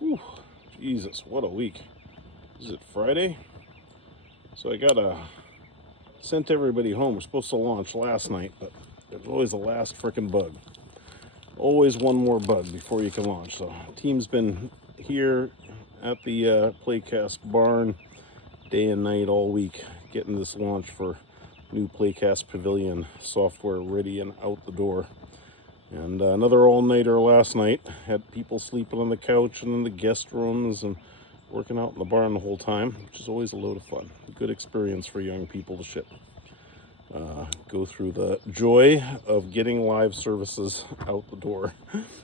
Whew, Jesus, what a week. Is it Friday? So I gotta sent everybody home. We're supposed to launch last night, but there's always the last frickin' bug. Always one more bug before you can launch. So team's been here at the Playcast barn day and night all week, getting this launch for new Playcast Pavilion software ready and out the door. And another all-nighter last night. Had people sleeping on the couch and in the guest rooms and working out in the barn the whole time, which is always a load of fun. Good experience for young people to ship. Go through the joy of getting live services out the door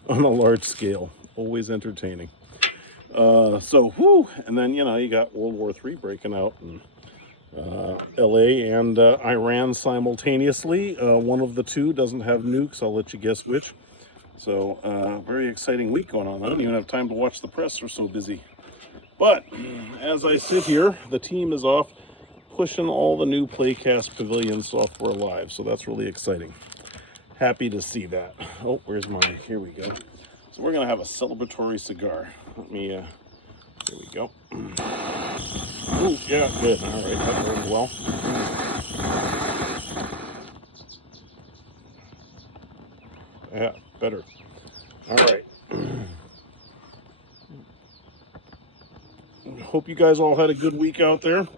on a large scale. Always entertaining. And then, you got World War III breaking out in LA and Iran simultaneously. One of the two doesn't have nukes. I'll let you guess which. So, very exciting week going on. I don't even have time to watch the press. We're so busy. But as I sit here, the team is off pushing all the new Playcast Pavilion software live. So that's really exciting. Happy to see that. Oh, where's mine? Here we go. So we're going to have a celebratory cigar. Let me, here we go. Ooh, yeah, good. All right, that burned well. Yeah, better. All right. Hope you guys all had a good week out there. A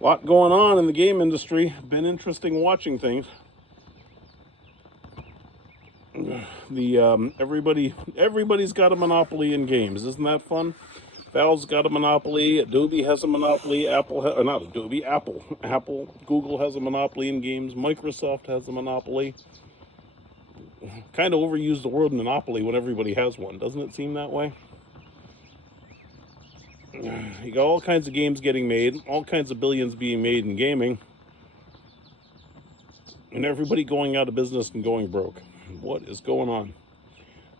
lot going on in the game industry. Been interesting watching things. Everybody's got a monopoly in games. Isn't that fun? Valve's got a monopoly. Adobe has a monopoly. Apple. Google has a monopoly in games. Microsoft has a monopoly. Kind of overuse the word monopoly when everybody has one. Doesn't it seem that way? You got all kinds of games getting made. All kinds of billions being made in gaming. And everybody going out of business and going broke. What is going on?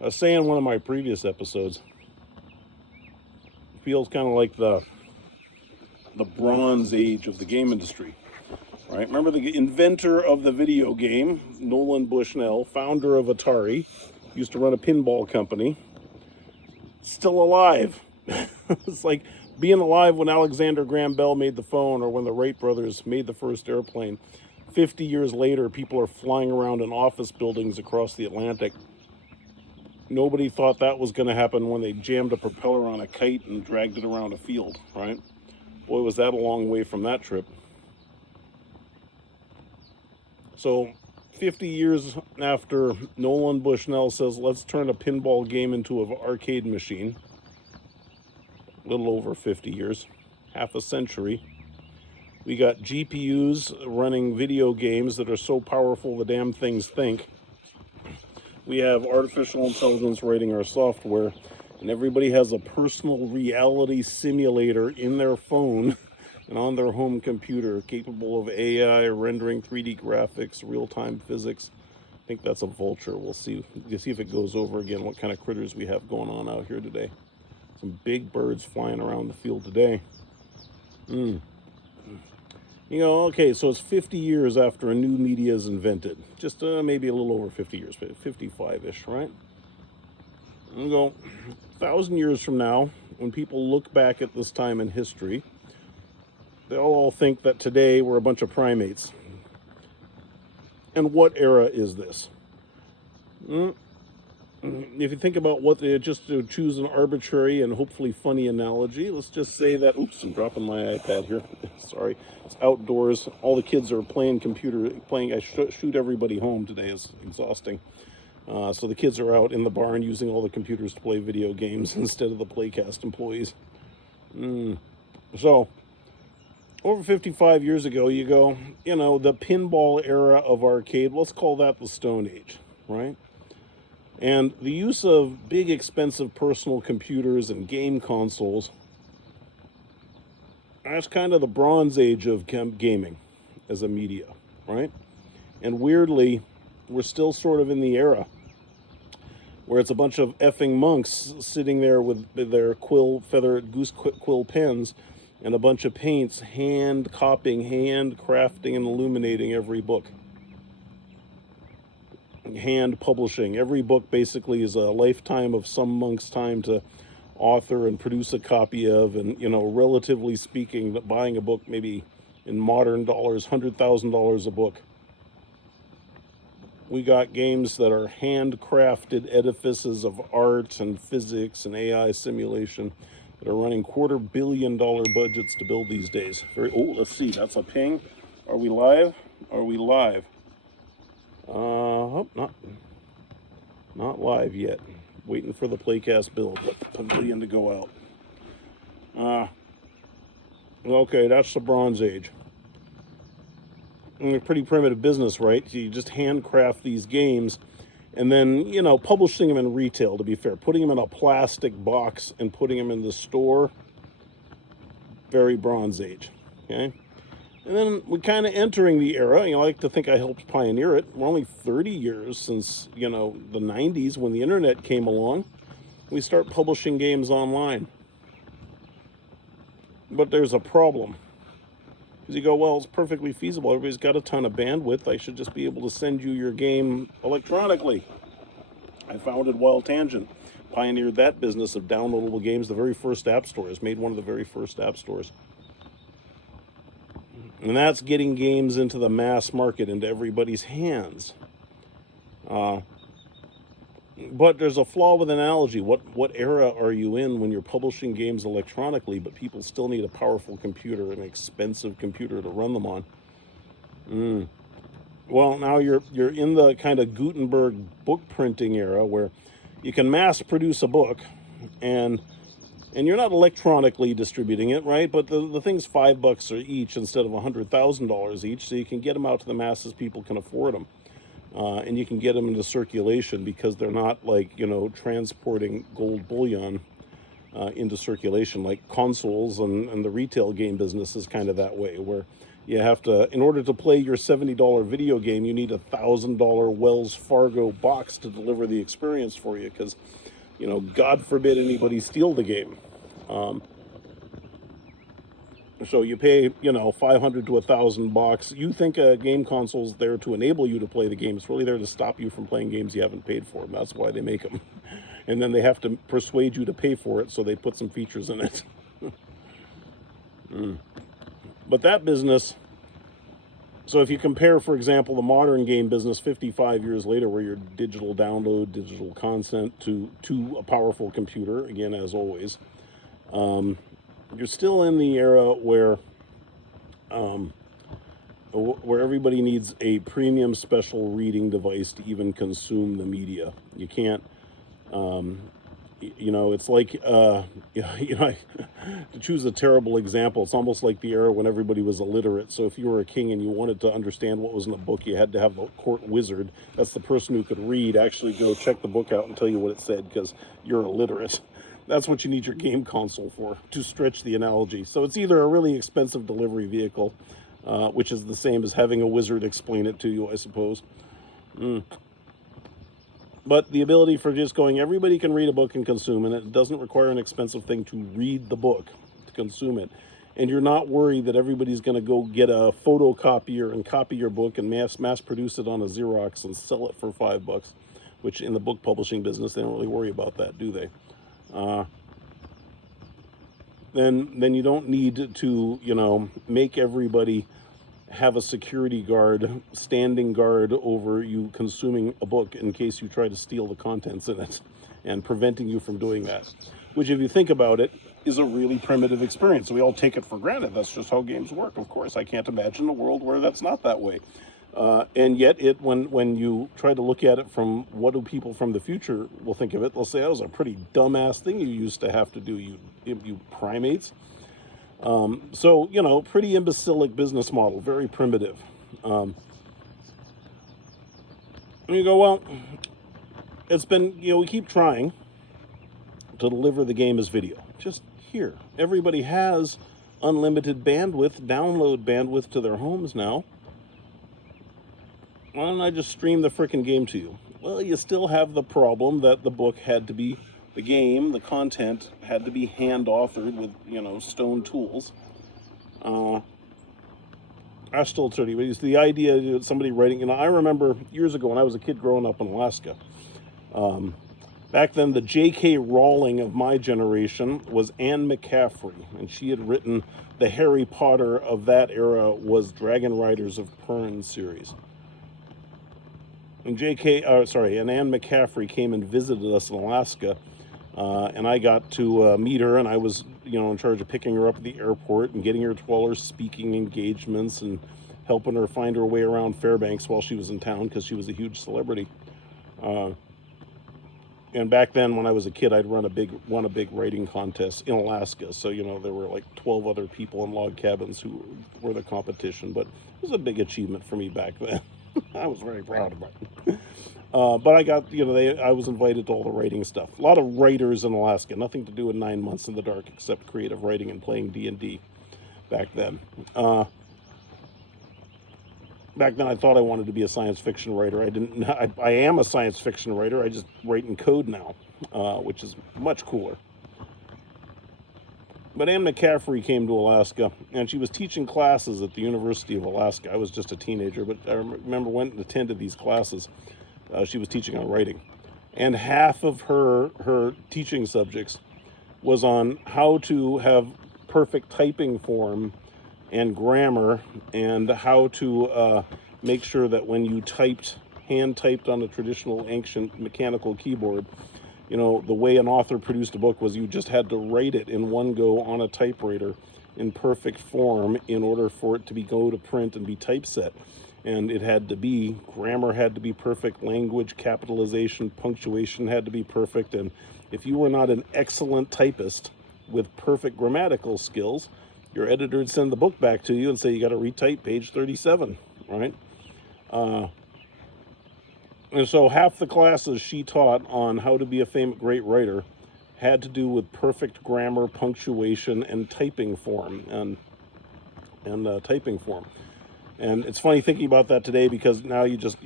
I was saying in one of my previous episodes, feels kind of like the Bronze Age of the game industry, right? Remember the inventor of the video game, Nolan Bushnell, founder of Atari, used to run a pinball company, still alive. It's like being alive when Alexander Graham Bell made the phone or when the Wright brothers made the first airplane. 50 years later, people are flying around in office buildings across the Atlantic. Nobody thought that was going to happen when they jammed a propeller on a kite and dragged it around a field, right? Boy, was that a long way from that trip. So 50 years after Nolan Bushnell says, let's turn a pinball game into an arcade machine, a little over 50 years, half a century, we got GPUs running video games that are so powerful the damn things think. We have artificial intelligence writing our software, and everybody has a personal reality simulator in their phone and on their home computer capable of AI, rendering 3D graphics, real-time physics. I think that's a vulture. We'll see. You see if it goes over again what kind of critters we have going on out here today. Some big birds flying around the field today. Okay, so it's 50 years after a new media is invented. Just maybe a little over 50 years, but 55-ish, right? And go 1,000 years from now, when people look back at this time in history, they'll all think that today we're a bunch of primates. And what era is this? If you think about just to choose an arbitrary and hopefully funny analogy, let's just say that, oops, I'm dropping my iPad here. Sorry, it's outdoors. All the kids are playing. I shoot everybody home today. It's exhausting. So the kids are out in the barn using all the computers to play video games instead of the Playcast employees. So, over 55 years ago, you go, the pinball era of arcade, let's call that the Stone Age, right? And the use of big, expensive personal computers and game consoles, that's kind of the Bronze Age of gaming as a media, right? And weirdly, we're still sort of in the era where it's a bunch of effing monks sitting there with their feathered goose quill pens and a bunch of paints, hand copying, hand crafting, and illuminating every book. Hand publishing. Every book basically is a lifetime of some monk's time to author and produce a copy of, and, you know, relatively speaking, buying a book maybe in modern dollars, $100,000 a book. We got games that are handcrafted edifices of art and physics and AI simulation that are running $250 million budgets to build these days. Let's see, that's a ping. Are we live? Are we live? Not live yet. Waiting for the Playcast build, but Pavilion to go out. Okay, that's the Bronze Age. And a pretty primitive business, right? You just handcraft these games and then, you know, publishing them in retail, to be fair. Putting them in a plastic box and putting them in the store, very Bronze Age, okay? And then we're kind of entering the era. You know, I like to think I helped pioneer it. We're only 30 years since, you know, the 90s when the internet came along. We start publishing games online. But there's a problem. Because you go, well, it's perfectly feasible. Everybody's got a ton of bandwidth. I should just be able to send you your game electronically. I founded Wild Tangent. Pioneered that business of downloadable games, the very first app stores. Made one of the very first app stores. And that's getting games into the mass market, into everybody's hands. But there's a flaw with analogy. What era are you in when you're publishing games electronically, but people still need a powerful computer, an expensive computer to run them on? Well, now you're in the kind of Gutenberg book printing era where you can mass produce a book, and you're not electronically distributing it, right? But the thing's $5 each instead of $100,000 each, so you can get them out to the masses. People can afford them. And you can get them into circulation because they're not like, you know, transporting gold bullion into circulation like consoles, and the retail game business is kind of that way, where you have to, in order to play your $70 video game, you need a $1,000 Wells Fargo box to deliver the experience for you because, you know, God forbid anybody steal the game. So you pay, you know, $500 to $1,000. You think a game console's there to enable you to play the game. It's really there to stop you from playing games you haven't paid for. And that's why they make them. And then they have to persuade you to pay for it, so they put some features in it. But that business, so if you compare, for example, the modern game business 55 years later, where you're digital download, digital content to a powerful computer, again, as always, you're still in the era where everybody needs a premium special reading device to even consume the media. You can't, you know, it's like, you know, to choose a terrible example, it's almost like the era when everybody was illiterate. So if you were a king and you wanted to understand what was in a book, you had to have the court wizard. That's the person who could read, actually go check the book out and tell you what it said because you're illiterate. That's what you need your game console for, to stretch the analogy. So it's either a really expensive delivery vehicle, which is the same as having a wizard explain it to you, I suppose. But the ability for just going, everybody can read a book and consume, and it doesn't require an expensive thing to read the book, to consume it. And you're not worried that everybody's going to go get a photocopier and copy your book and mass produce it on a Xerox and sell it for $5, which in the book publishing business, they don't really worry about that, do they? Then you don't need to, you know, make everybody have a security guard, standing guard over you consuming a book in case you try to steal the contents in it, and preventing you from doing that. Which, if you think about it, is a really primitive experience. We all take it for granted. That's just how games work, of course. I can't imagine a world where that's not that way. And yet, when you try to look at it from what do people from the future will think of it, they'll say, that was a pretty dumbass thing you used to have to do, you primates. So, you know, pretty imbecilic business model, very primitive. And you go, well, it's been, you know, we keep trying to deliver the game as video. Just here. Everybody has unlimited bandwidth, download bandwidth to their homes now. Why don't I just stream the frickin' game to you? Well, you still have the problem that the book had to be, the game, the content had to be hand-authored with, you know, stone tools. I still tell you, it's the idea of somebody writing, you know, I remember years ago when I was a kid growing up in Alaska, Back then, the J.K. Rowling of my generation was Anne McCaffrey, and she had written the Harry Potter of that era was Dragon Riders of Pern series. And and Anne McCaffrey came and visited us in Alaska, and I got to meet her, and I was, in charge of picking her up at the airport and getting her to all her speaking engagements and helping her find her way around Fairbanks while she was in town because she was a huge celebrity. And back then, when I was a kid, I'd won a big writing contest in Alaska. So, there were like 12 other people in log cabins who were the competition. But it was a big achievement for me back then. I was very proud of it. But I got, I was invited to all the writing stuff. A lot of writers in Alaska. Nothing to do with 9 Months in the Dark except creative writing and playing D&D back then. Back then, I thought I wanted to be a science fiction writer. I am a science fiction writer. I just write in code now, which is much cooler. But Anne McCaffrey came to Alaska, and she was teaching classes at the University of Alaska. I was just a teenager, but I remember went and attended these classes. She was teaching on writing. And half of her teaching subjects was on how to have perfect typing form and grammar, and how to make sure that when you hand typed on a traditional ancient mechanical keyboard, the way an author produced a book was you just had to write it in one go on a typewriter in perfect form in order for it to go to print and be typeset. And grammar had to be perfect, language, capitalization, punctuation had to be perfect. And if you were not an excellent typist with perfect grammatical skills, your editor would send the book back to you and say, you got to retype page 37, right? And so half the classes she taught on how to be a great writer had to do with perfect grammar, punctuation, and typing form, and typing form. And it's funny thinking about that today, because now you just,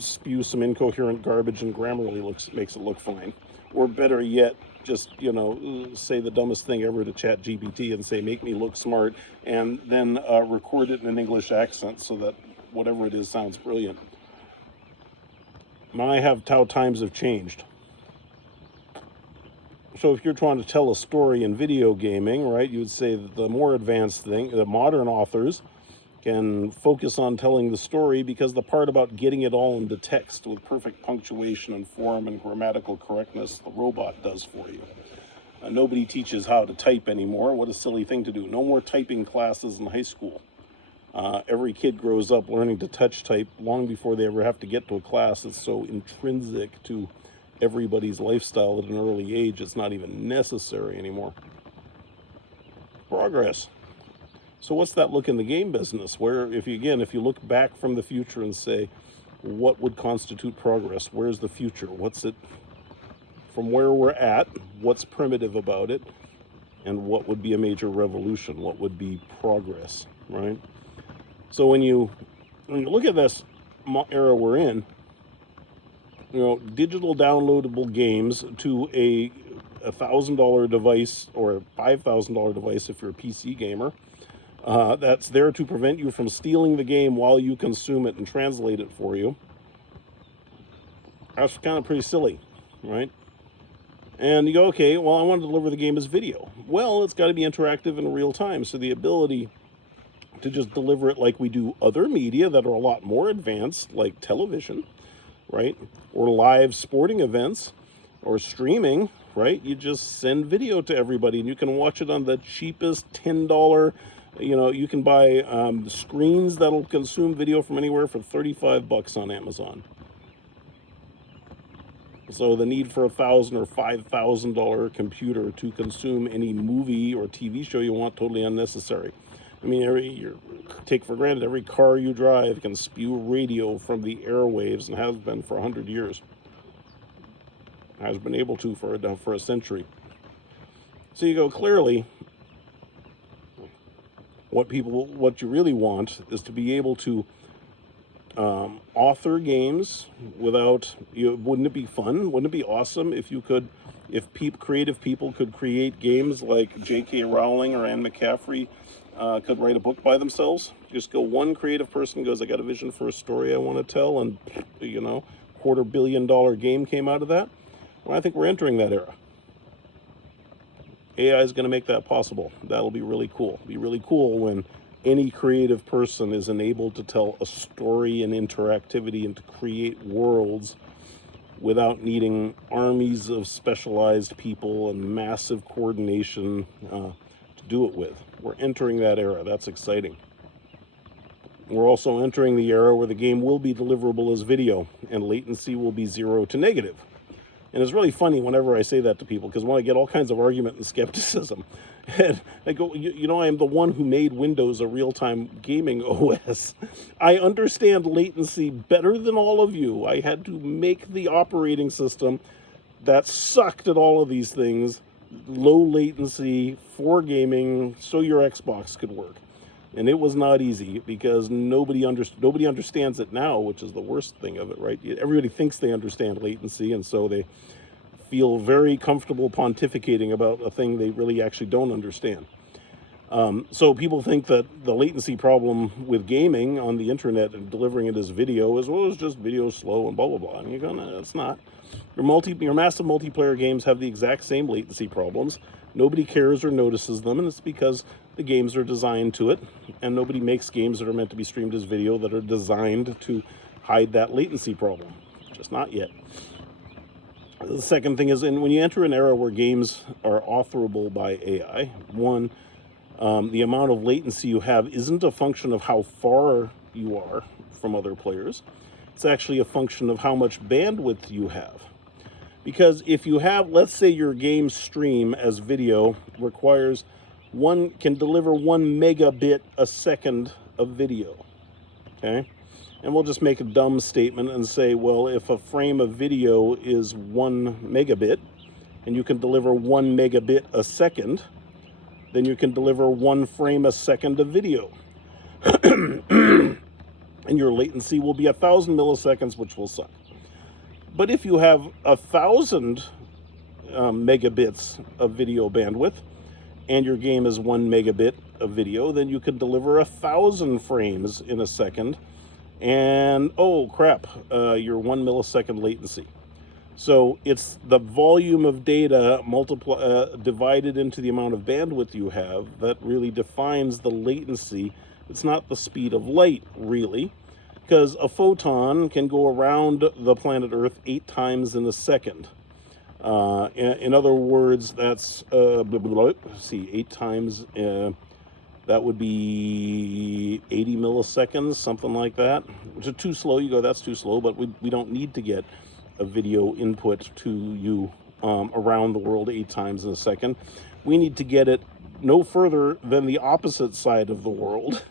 spew some incoherent garbage and Grammarly makes it look fine. Or better yet, just, say the dumbest thing ever to ChatGPT and say, make me look smart, and then record it in an English accent so that whatever it is sounds brilliant. How times have changed. So if you're trying to tell a story in video gaming, right, you would say that the more advanced thing, the modern authors can focus on telling the story, because the part about getting it all into text with perfect punctuation and form and grammatical correctness, the robot does for you. Nobody teaches how to type anymore. What a silly thing to do. No more typing classes in high school. Every kid grows up learning to touch type long before they ever have to get to a class. It's so intrinsic to everybody's lifestyle at an early age, it's not even necessary anymore. Progress. So what's that look in the game business? Where, if you look back from the future and say, what would constitute progress? Where's the future? What's it, from where we're at, what's primitive about it? And what would be a major revolution? What would be progress, right? So when you look at this era we're in, digital downloadable games to a $1,000 device or a $5,000 device if you're a PC gamer, that's there to prevent you from stealing the game while you consume it and translate it for you. That's kind of pretty silly, right? And you go, okay, well, I want to deliver the game as video. Well, it's got to be interactive in real time. So the ability to just deliver it like we do other media that are a lot more advanced, like television, right? Or live sporting events or streaming, right? You just send video to everybody and you can watch it on the cheapest $10. You can buy screens that'll consume video from anywhere for $35 on Amazon. So the need for $1,000 or $5,000 computer to consume any movie or TV show you want, totally unnecessary. I mean, take for granted every car you drive can spew radio from the airwaves and has been for 100 years. Has been able to for a century. So you go, clearly, what you really want is to be able to author games without, wouldn't it be fun? Wouldn't it be awesome if creative people could create games like J.K. Rowling or Anne McCaffrey could write a book by themselves? Just go, one creative person goes, I got a vision for a story I want to tell, and $250 million game came out of that. Well, I think we're entering that era. AI is going to make that possible. That'll be really cool. It'll be really cool when any creative person is enabled to tell a story and interactivity and to create worlds without needing armies of specialized people and massive coordination to do it with. We're entering that era. That's exciting. We're also entering the era where the game will be deliverable as video and latency will be 0 to negative. And it's really funny whenever I say that to people, because when I get all kinds of argument and skepticism, and I go, I am the one who made Windows a real-time gaming OS. I understand latency better than all of you. I had to make the operating system that sucked at all of these things, low latency for gaming, so your Xbox could work. And it was not easy because nobody understands it now, which is the worst thing of it, right? Everybody thinks they understand latency, and so they feel very comfortable pontificating about a thing they really actually don't understand. So people think that the latency problem with gaming on the internet and delivering it as video is, well, it's just video slow and blah, blah, blah. And you're going, no, it's not. Your massive multiplayer games have the exact same latency problems. Nobody cares or notices them, and it's because the games are designed to it, and nobody makes games that are meant to be streamed as video that are designed to hide that latency problem. Just not yet. The second thing is, when you enter an era where games are authorable by AI, one, the amount of latency you have isn't a function of how far you are from other players. It's actually a function of how much bandwidth you have. Because if you have, let's say your game stream as video can deliver 1 megabit a second of video, okay? And we'll just make a dumb statement and say, well, if a frame of video is 1 megabit, and you can deliver 1 megabit a second, then you can deliver 1 frame a second of video. And your latency will be 1,000 milliseconds, which will suck. But if you have 1,000 megabits of video bandwidth, and your game is 1 megabit of video, then you can deliver 1,000 frames in a second, and oh crap, you're 1 millisecond latency. So it's the volume of data divided into the amount of bandwidth you have that really defines the latency. It's not the speed of light, really, because a photon can go around the planet Earth 8 times in a second. In other words, that's, 8 times, that would be 80 milliseconds, something like that. Which is too slow. You go, that's too slow, but we don't need to get a video input to you around the world 8 times in a second. We need to get it no further than the opposite side of the world,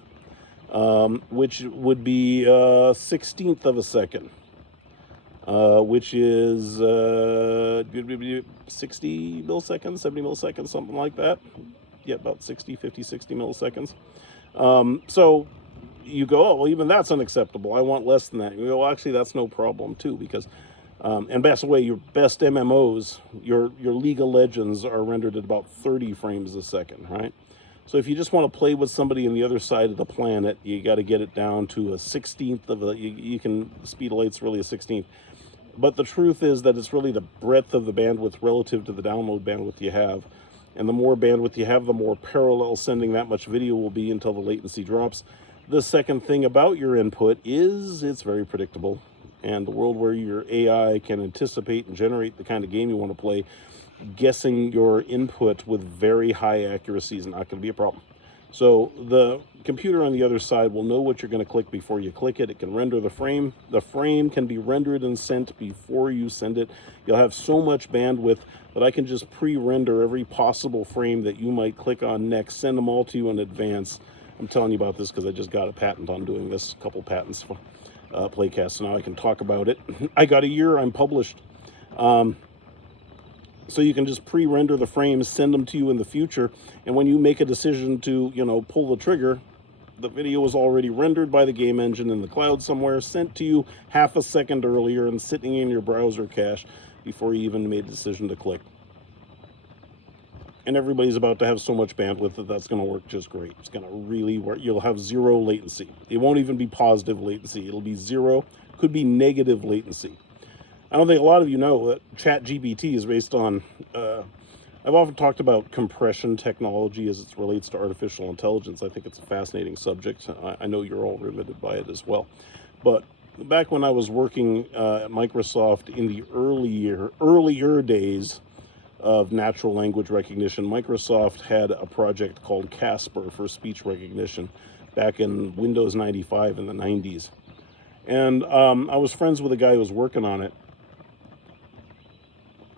which would be 16th of a second. Which is 60 milliseconds, 70 milliseconds, something like that. Yeah, about 60, 50, 60 milliseconds. So you go, oh, well, even that's unacceptable. I want less than that. You go, well, actually, that's no problem, too, because, and by the way, your best MMOs, your League of Legends are rendered at about 30 frames a second, right? So if you just want to play with somebody on the other side of the planet, you got to get it down to a 16th of the speed of light's really a 16th. But the truth is that it's really the breadth of the bandwidth relative to the download bandwidth you have. And the more bandwidth you have, the more parallel sending that much video will be until the latency drops. The second thing about your input is it's very predictable. And the world where your AI can anticipate and generate the kind of game you want to play, guessing your input with very high accuracy is not going to be a problem. So the computer on the other side will know what you're going to click before you click it. It can render the frame. The frame can be rendered and sent before you send it. You'll have so much bandwidth that I can just pre-render every possible frame that you might click on next, send them all to you in advance. I'm telling you about this because I just got a patent on doing this, a couple patents for Playcast, so now I can talk about it. I got a year, I'm published. So you can just pre-render the frames, send them to you in the future, and when you make a decision to, pull the trigger, the video is already rendered by the game engine in the cloud somewhere, sent to you half a second earlier and sitting in your browser cache before you even made a decision to click. And everybody's about to have so much bandwidth that that's going to work just great. It's going to really work. You'll have 0 latency. It won't even be positive latency. It'll be 0, could be negative latency. I don't think a lot of you know that ChatGPT is based on. I've often talked about compression technology as it relates to artificial intelligence. I think it's a fascinating subject. I know you're all riveted by it as well. But back when I was working at Microsoft in the earlier days of natural language recognition, Microsoft had a project called Casper for speech recognition back in Windows 95 in the 90s. And I was friends with a guy who was working on it.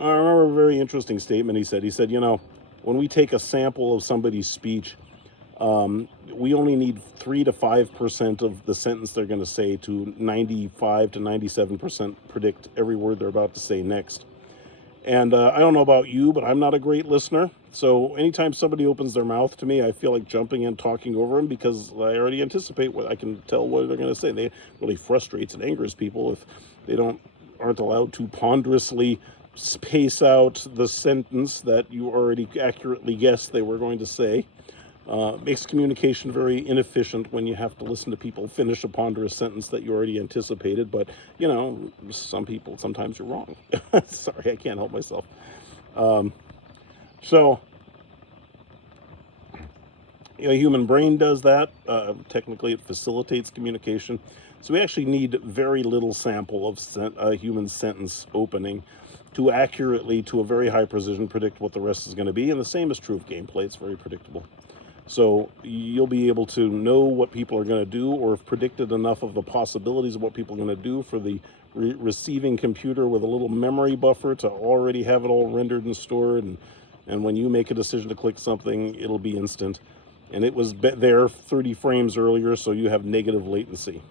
I remember a very interesting statement he said. He said, when we take a sample of somebody's speech, we only need 3 to 5% of the sentence they're going to say to 95 to 97% predict every word they're about to say next. And I don't know about you, but I'm not a great listener. So anytime somebody opens their mouth to me, I feel like jumping in, talking over them, because I already anticipate I can tell what they're going to say. They really frustrates and angers people if they aren't allowed to ponderously space out the sentence that you already accurately guessed they were going to say. Makes communication very inefficient when you have to listen to people finish a ponderous sentence that you already anticipated. But, sometimes you're wrong. Sorry, I can't help myself. So, a human brain does that. Technically, it facilitates communication. So we actually need very little sample of a human sentence opening to accurately, to a very high precision, predict what the rest is going to be. And the same is true of gameplay. It's very predictable. So you'll be able to know what people are going to do, or have predicted enough of the possibilities of what people are going to do for the receiving computer with a little memory buffer to already have it all rendered and stored. And when you make a decision to click something, it'll be instant. And it was there 30 frames earlier, so you have negative latency.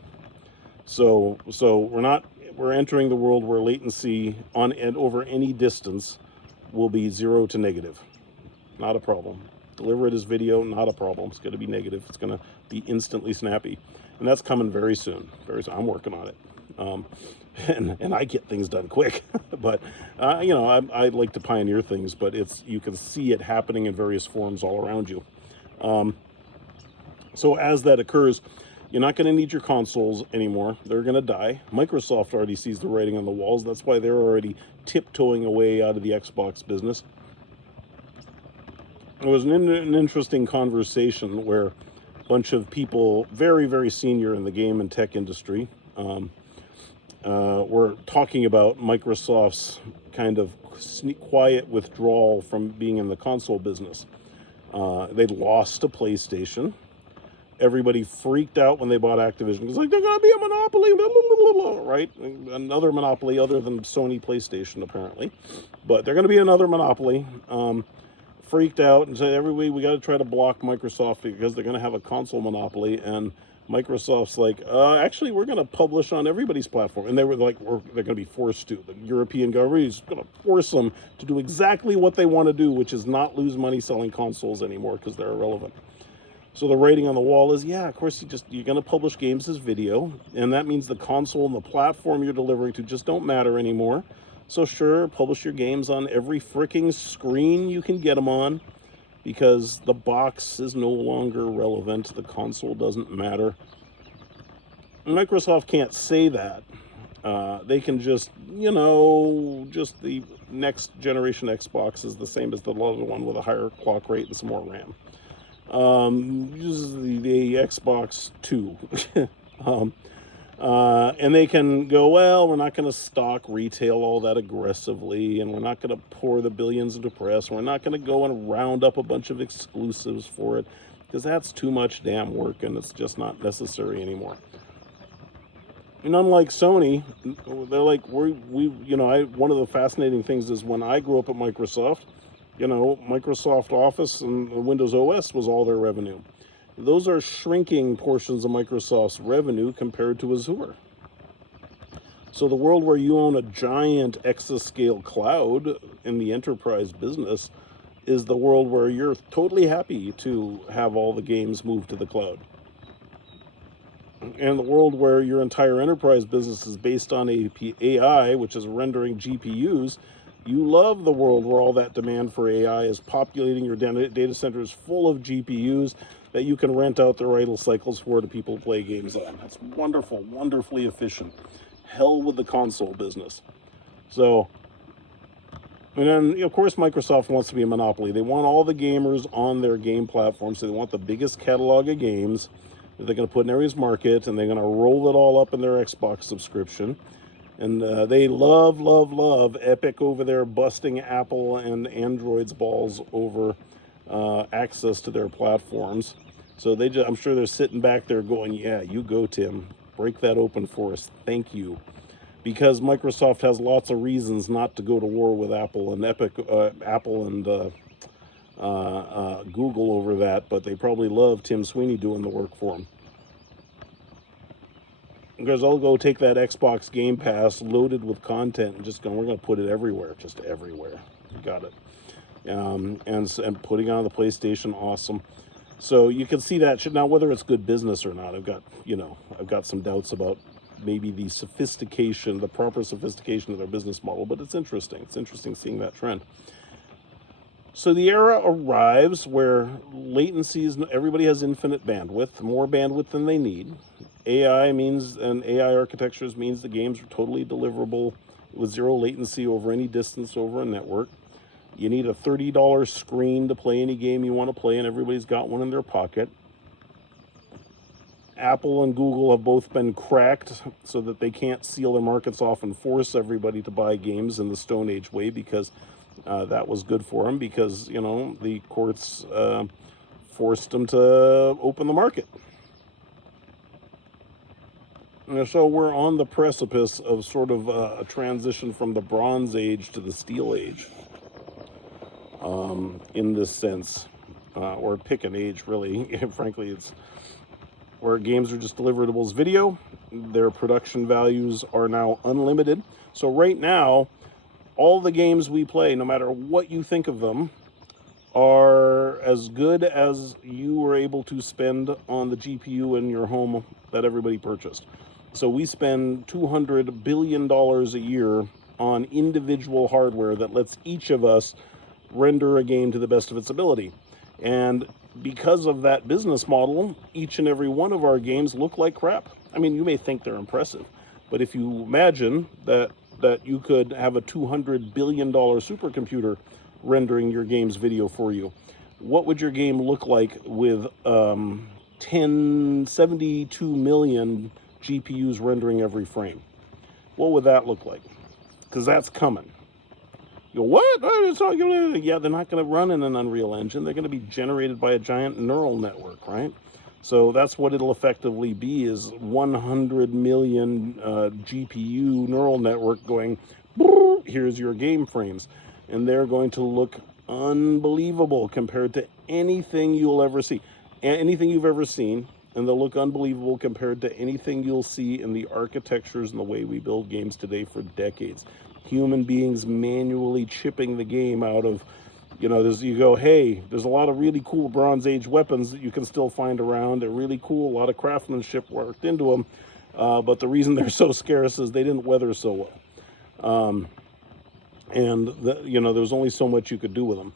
So we're entering the world where latency on and over any distance will be 0 to negative. Not a problem. Deliver it as video, not a problem. It's going to be negative. It's going to be instantly snappy. And that's coming very soon. I'm working on it. And I get things done quick. But, I like to pioneer things, but you can see it happening in various forms all around you. So as that occurs, you're not going to need your consoles anymore. They're going to die. Microsoft already sees the writing on the walls. That's why they're already tiptoeing away out of the Xbox business. It was an interesting conversation where a bunch of people, very, very senior in the game and tech industry, were talking about Microsoft's kind of quiet withdrawal from being in the console business. They lost to PlayStation. Everybody freaked out when they bought Activision. It was like, they're going to be a monopoly, blah, blah, blah, blah, right? Another monopoly other than Sony PlayStation, apparently. But they're going to be another monopoly. Freaked out and said, everybody, we got to try to block Microsoft because they're going to have a console monopoly. And Microsoft's like, actually, we're going to publish on everybody's platform. And they were like, they're going to be forced to. The European government is going to force them to do exactly what they want to do, which is not lose money selling consoles anymore because they're irrelevant. So the writing on the wall is, of course, you're going to publish games as video, and that means the console and the platform you're delivering to just don't matter anymore. So sure, publish your games on every freaking screen you can get them on, because the box is no longer relevant. The console doesn't matter. Microsoft can't say that. They can just the next generation Xbox is the same as the other one with a higher clock rate and some more RAM. Uses the Xbox 2. And they can go, well, we're not going to stock retail all that aggressively, and we're not going to pour the billions into press. We're not going to go and round up a bunch of exclusives for it, because that's too much damn work, and it's just not necessary anymore. And unlike Sony, they're like, one of the fascinating things is when I grew up at Microsoft, Microsoft Office and Windows OS was all their revenue. Those are shrinking portions of Microsoft's revenue compared to Azure. So the world where you own a giant exascale cloud in the enterprise business is the world where you're totally happy to have all the games moved to the cloud. And the world where your entire enterprise business is based on AI, which is rendering GPUs, you love the world where all that demand for AI is populating your data centers full of GPUs that you can rent out their idle cycles for to people to play games on. That's wonderful, wonderfully efficient. Hell with the console business. So, and then, of course, Microsoft wants to be a monopoly. They want all the gamers on their game platform, so they want the biggest catalog of games that they're going to put in everybody's market, and they're going to roll it all up in their Xbox subscription. And they love, love, love Epic over there busting Apple and Android's balls over access to their platforms. So I'm sure they're sitting back there going, yeah, you go, Tim. Break that open for us. Thank you. Because Microsoft has lots of reasons not to go to war with Apple and Apple and Google over that, but they probably love Tim Sweeney doing the work for them. Because I'll go take that Xbox Game Pass loaded with content and just go, we're going to put it everywhere, just everywhere. You got it. And putting it on the PlayStation, awesome. So you can see that. Now, whether it's good business or not, I've got some doubts about maybe the proper sophistication of their business model, but it's interesting. It's interesting seeing that trend. So the era arrives where everybody has infinite bandwidth, more bandwidth than they need. AI architectures means the games are totally deliverable with zero latency over any distance over a network. You need a $30 screen to play any game you want to play, and everybody's got one in their pocket. Apple and Google have both been cracked so that they can't seal their markets off and force everybody to buy games in the Stone Age way, because that was good for them, because, the courts forced them to open the market. And so we're on the precipice of sort of a transition from the Bronze Age to the Steel Age, in this sense, or pick an age, really. Frankly, it's where games are just deliverables as video. Their production values are now unlimited. So right now, all the games we play, no matter what you think of them, are as good as you were able to spend on the GPU in your home that everybody purchased. So we spend $200 billion a year on individual hardware that lets each of us render a game to the best of its ability. And because of that business model, each and every one of our games look like crap. I mean, you may think they're impressive, but if you imagine that you could have a $200 billion supercomputer rendering your game's video for you, what would your game look like with 72 million GPUs rendering every frame? What would that look like? Because that's coming. You go, what? Yeah, they're not going to run in an Unreal Engine. They're going to be generated by a giant neural network, right? So that's what it'll effectively be, is 100 million GPU neural network going, here's your game frames. And they're going to look unbelievable compared to anything you'll ever see. Anything you've ever seen. And they'll look unbelievable compared to anything you'll see in the architectures and the way we build games today for decades. Human beings manually chipping the game out of, there's a lot of really cool Bronze Age weapons that you can still find around. They're really cool, a lot of craftsmanship worked into them. But the reason they're so scarce is they didn't weather so well. There's only so much you could do with them.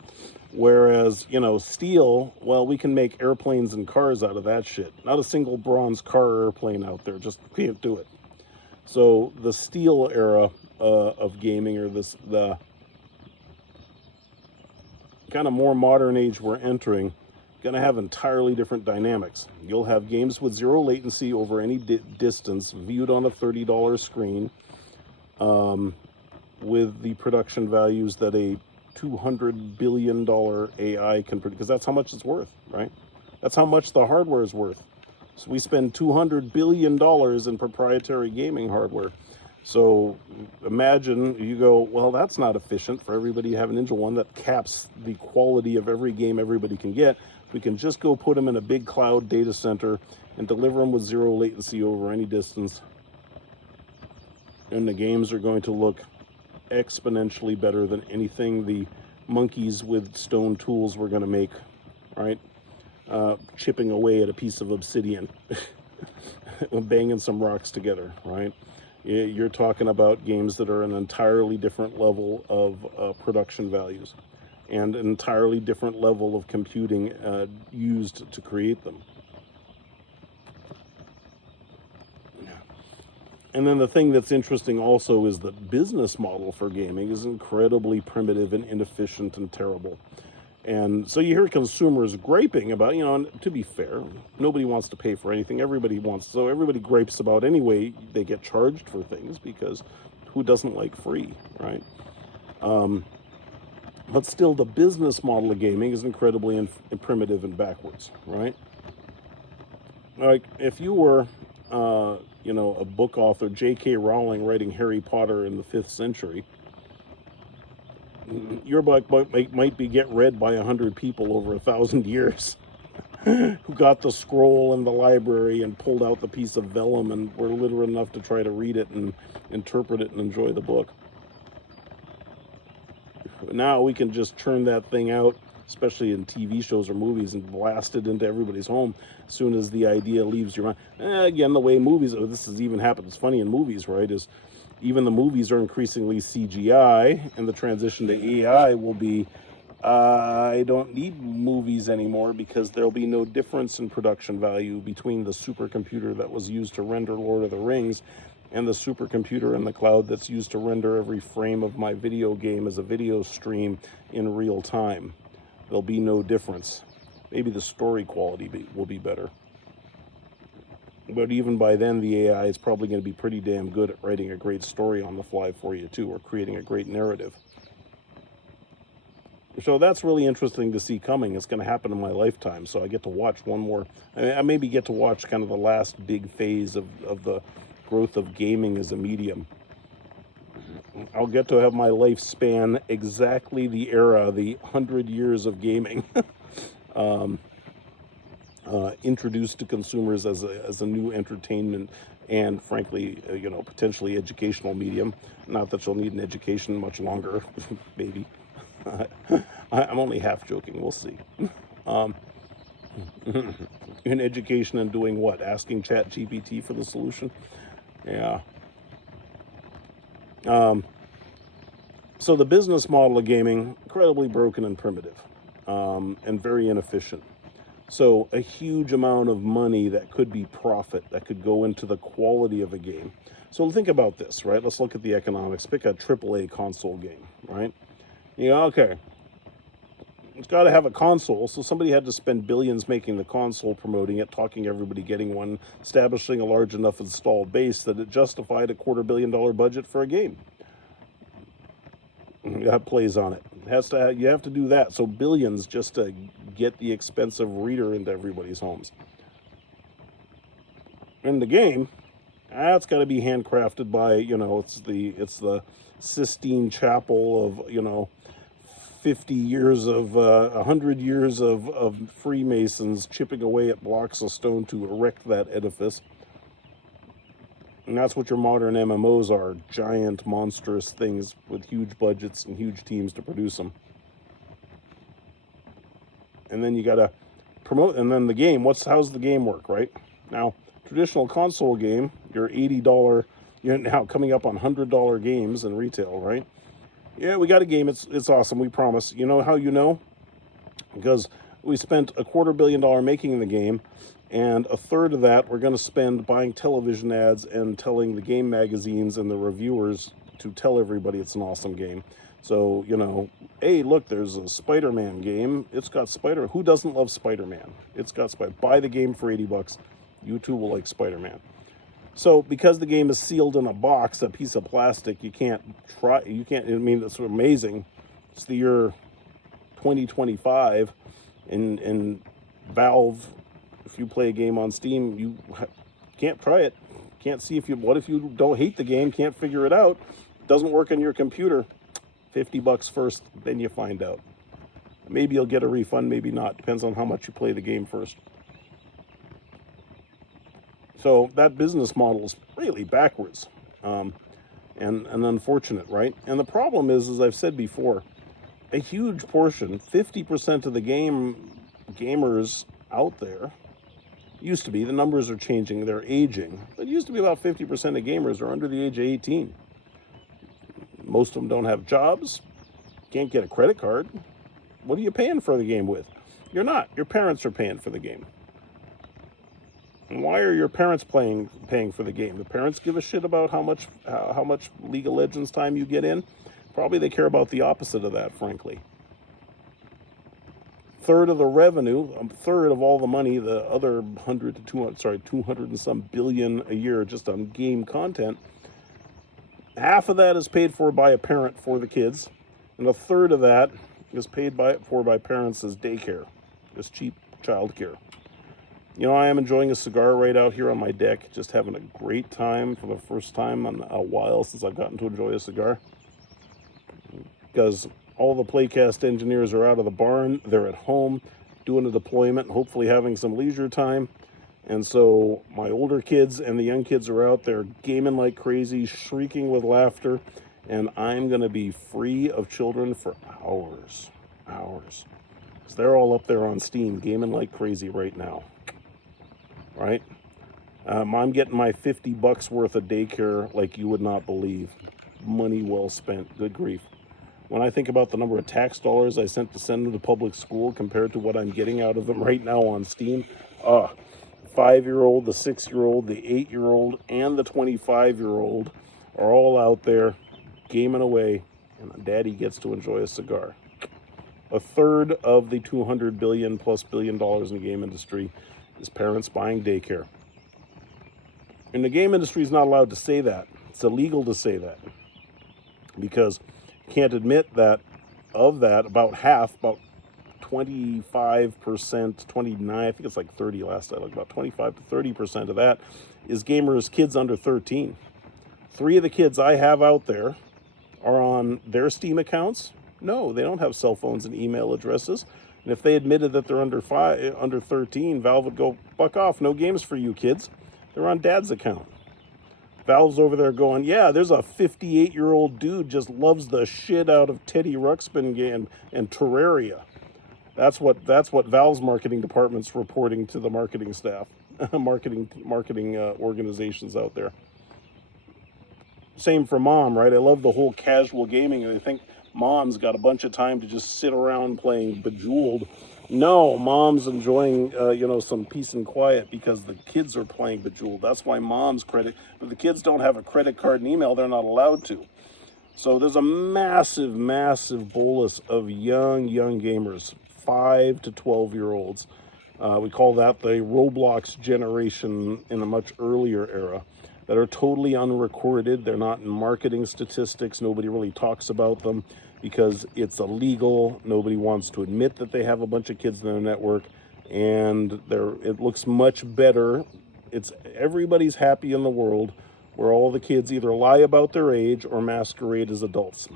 Whereas, steel, well, we can make airplanes and cars out of that shit. Not a single bronze car or airplane out there. Just can't do it. So the steel era of gaming, or the kind of more modern age we're entering, going to have entirely different dynamics. You'll have games with zero latency over any distance, viewed on a $30 screen, with the production values that a $200 billion AI can produce, because that's how much it's worth, right? That's how much the hardware is worth. So we spend $200 billion in proprietary gaming hardware. So imagine you go, well, that's not efficient for everybody to have an Ninja One that caps the quality of every game everybody can get. We can just go put them in a big cloud data center and deliver them with zero latency over any distance. And the games are going to look exponentially better than anything the monkeys with stone tools were going to make, right? Chipping away at a piece of obsidian, banging some rocks together, right? You're talking about games that are an entirely different level of production values and an entirely different level of computing used to create them. And then the thing that's interesting also is the business model for gaming is incredibly primitive and inefficient and terrible. And so you hear consumers griping about, and to be fair, nobody wants to pay for anything. So everybody gripes about anyway they get charged for things, because who doesn't like free, right? But still, the business model of gaming is incredibly primitive and backwards, right? Like, if you were, a book author, J.K. Rowling, writing Harry Potter in the 5th century, your book might be get read by 100 people over 1,000 years who got the scroll in the library and pulled out the piece of vellum and were literate enough to try to read it and interpret it and enjoy the book. Now we can just churn that thing out, especially in TV shows or movies, and blast it into everybody's home as soon as the idea leaves your mind. Again, the way movies, this has even happened, it's funny in movies, right, is even the movies are increasingly CGI, and the transition to AI will be, I don't need movies anymore, because there'll be no difference in production value between the supercomputer that was used to render Lord of the Rings and the supercomputer in the cloud that's used to render every frame of my video game as a video stream in real time. There'll be no difference. Maybe the story quality will be better. But even by then, the AI is probably going to be pretty damn good at writing a great story on the fly for you, too, or creating a great narrative. So that's really interesting to see coming. It's going to happen in my lifetime, so I get to watch one more. I maybe get to watch kind of the last big phase of the growth of gaming as a medium. I'll get to have my lifespan exactly the era, the 100 years of gaming, introduced to consumers as a new entertainment and, frankly, potentially educational medium. Not that you'll need an education much longer, maybe. I'm only half joking. We'll see. In education and doing what? Asking ChatGPT for the solution? Yeah. So the business model of gaming, incredibly broken and primitive, and very inefficient. So a huge amount of money that could be profit, that could go into the quality of a game. So think about this, right? Let's look at the economics. Pick a AAA console game, right? Okay, it's got to have a console, so somebody had to spend billions making the console, promoting it, talking everybody getting one, establishing a large enough installed base that it justified a $250 million budget for a game. That plays on it. You have to do that. So billions just to get the expensive reader into everybody's homes. In the game, that's got to be handcrafted by, it's the Sistine Chapel of, 50 years of 100 years of Freemasons chipping away at blocks of stone to erect that edifice. And that's what your modern MMOs are, giant, monstrous things with huge budgets and huge teams to produce them. And then you got to promote, and then the game, how's the game work, right? Now, traditional console game, your $80, you're now coming up on $100 games in retail, right? Yeah, we got a game, it's awesome, we promise. You know how you know? Because we spent $250 million making the game, and a third of that we're going to spend buying television ads and telling the game magazines and the reviewers to tell everybody it's an awesome game. So, hey, look, there's a Spider-Man game. It's got Spider-Man. Who doesn't love Spider-Man? It's got Spider. Buy the game for $80. You too will like Spider-Man. So, because the game is sealed in a box, a piece of plastic, it's amazing. It's the year 2025, and Valve, if you play a game on Steam, you can't try it. Can't see what if you don't hate the game, can't figure it out, doesn't work on your computer. $50 first, then you find out. Maybe you'll get a refund, maybe not. Depends on how much you play the game first. So that business model is really backwards and unfortunate, right? And the problem is, as I've said before, a huge portion, 50% of the gamers out there, used to be, the numbers are changing, they're aging, but it used to be about 50% of gamers are under the age of 18. Most of them don't have jobs, can't get a credit card. What are you paying for the game with? You're not. Your parents are paying for the game. Why are your parents paying for the game? The parents give a shit about how much League of Legends time you get in? Probably they care about the opposite of that, frankly. Third of the revenue, a third of all the money, the other 200 and some billion a year just on game content, half of that is paid for by a parent for the kids, and a third of that is paid for by parents as daycare, as cheap childcare. You know, I am enjoying a cigar right out here on my deck, just having a great time for the first time in a while since I've gotten to enjoy a cigar. Because all the Playcast engineers are out of the barn, they're at home doing a deployment, hopefully having some leisure time. And so my older kids and the young kids are out there gaming like crazy, shrieking with laughter, and I'm going to be free of children for hours. Because they're all up there on Steam gaming like crazy right now. Right? I'm getting my $50 worth of daycare like you would not believe. Money well spent. Good grief. When I think about the number of tax dollars I sent to send them to public school compared to what I'm getting out of them right now on Steam, 5-year-old, the 6-year-old, the 8-year-old, and the 25-year-old are all out there gaming away, and daddy gets to enjoy a cigar. A third of the $200 billion+ billion in the game industry is parents buying daycare. And the game industry is not allowed to say that. It's illegal to say that. Because you can't admit that of that, about half, about 25%, 29, I think it's like 30 last I looked, about 25 to 30% of that is gamers, kids under 13. 3 of the kids I have out there are on their Steam accounts. No, they don't have cell phones and email addresses. And if they admitted that they're under 13, Valve would go, fuck off, no games for you kids. They're on dad's account. Valve's over there going, yeah, there's a 58-year-old dude just loves the shit out of Teddy Ruxpin game and Terraria. That's what Valve's marketing department's reporting to the marketing staff, marketing organizations out there. Same for mom, right? I love the whole casual gaming. I think mom's got a bunch of time to just sit around playing Bejeweled. No, mom's enjoying, some peace and quiet because the kids are playing Bejeweled. That's why mom's credit, but the kids don't have a credit card and email. They're not allowed to. So there's a massive, massive bolus of young gamers, 5 to 12-year-olds. We call that the Roblox generation in a much earlier era, that are totally unrecorded. They're not in marketing statistics. Nobody really talks about them because it's illegal. Nobody wants to admit that they have a bunch of kids in their network, and it looks much better. Everybody's happy in the world where all the kids either lie about their age or masquerade as adults.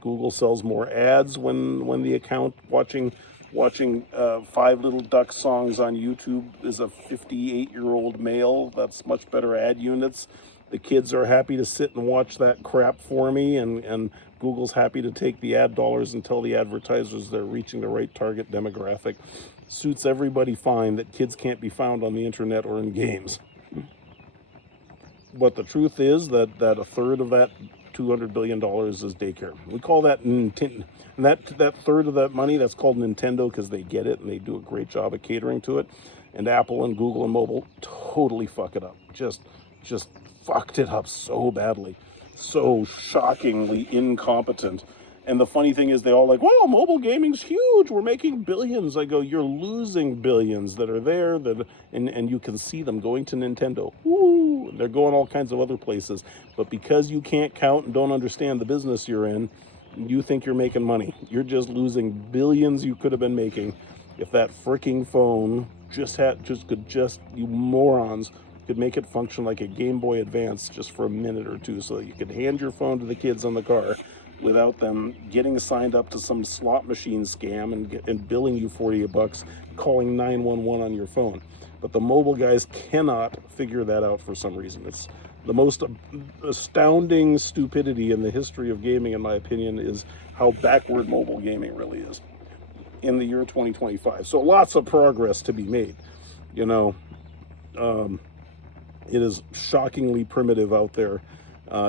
Google sells more ads when the account watching 5 Little Duck songs on YouTube is a 58-year-old male. That's much better ad units. The kids are happy to sit and watch that crap for me, and Google's happy to take the ad dollars and tell the advertisers they're reaching the right target demographic. Suits everybody fine that kids can't be found on the internet or in games. But the truth is that a third of that $200 billion is daycare. We call that Nintendo. And that third of that money, that's called Nintendo because they get it and they do a great job of catering to it. And Apple and Google and mobile totally fuck it up. Just fucked it up so badly. So shockingly incompetent. And the funny thing is they all like, well, mobile gaming's huge. We're making billions. I go, you're losing billions that are there, and you can see them going to Nintendo. Woo! They're going all kinds of other places. But because you can't count and don't understand the business you're in, you think you're making money. You're just losing billions you could have been making if that freaking phone you morons could make it function like a Game Boy Advance just for a minute or two so that you could hand your phone to the kids on the car without them getting signed up to some slot machine scam and billing you $40, calling 911 on your phone. But the mobile guys cannot figure that out for some reason. It's the most astounding stupidity in the history of gaming, in my opinion, is how backward mobile gaming really is in the year 2025. So lots of progress to be made. It is shockingly primitive out there.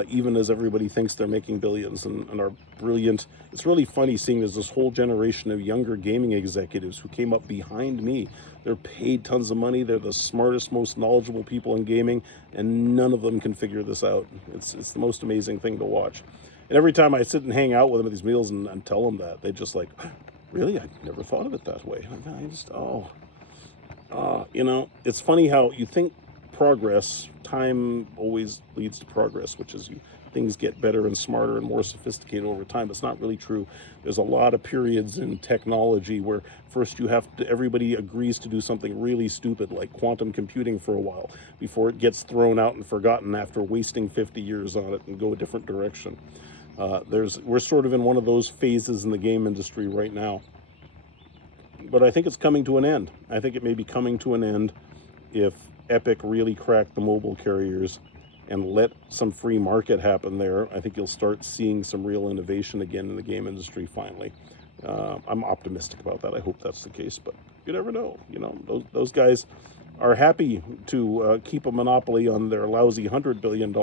even as everybody thinks they're making billions and are brilliant. It's really funny seeing there's this whole generation of younger gaming executives who came up behind me. They're paid tons of money. They're the smartest, most knowledgeable people in gaming, and none of them can figure this out. It's the most amazing thing to watch. And every time I sit and hang out with them at these meals and tell them that, they just like, really? I never thought of it that way. It's funny how you think progress, time always leads to progress, which is things get better and smarter and more sophisticated over time. It's not really true. There's a lot of periods in technology where first everybody agrees to do something really stupid like quantum computing for a while before it gets thrown out and forgotten after wasting 50 years on it and go a different direction. We're sort of in one of those phases in the game industry right now. But I think it's coming to an end. I think it may be coming to an end if Epic really crack the mobile carriers and let some free market happen there. I think you'll start seeing some real innovation again in the game industry finally. I'm optimistic about that. I hope that's the case, but you never know. Those guys are happy to keep a monopoly on their lousy $100 billion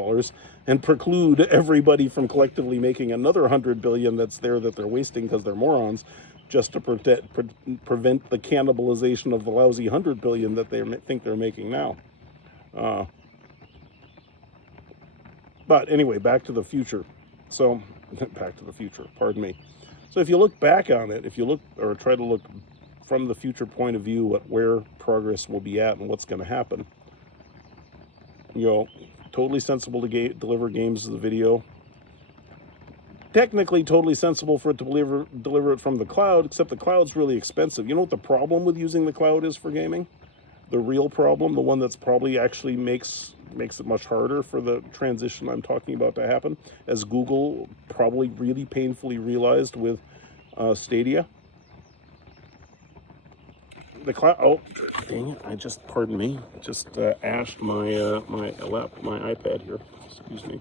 and preclude everybody from collectively making another $100 billion that's there that they're wasting because they're morons, just to prevent the cannibalization of the lousy $100 billion that they think they're making now. But anyway, back to the future. So, back to the future, pardon me. So if you look back on it, or try to look from the future point of view at where progress will be at and what's going to happen, totally sensible to deliver games as a video. Technically totally sensible for it to deliver it from the cloud, except the cloud's really expensive. You know what the problem with using the cloud is for gaming? The real problem, the one that's probably actually makes it much harder for the transition I'm talking about to happen, as Google probably really painfully realized with Stadia. The cloud. Oh, dang it! Pardon me. Ashed my iPad here. Excuse me.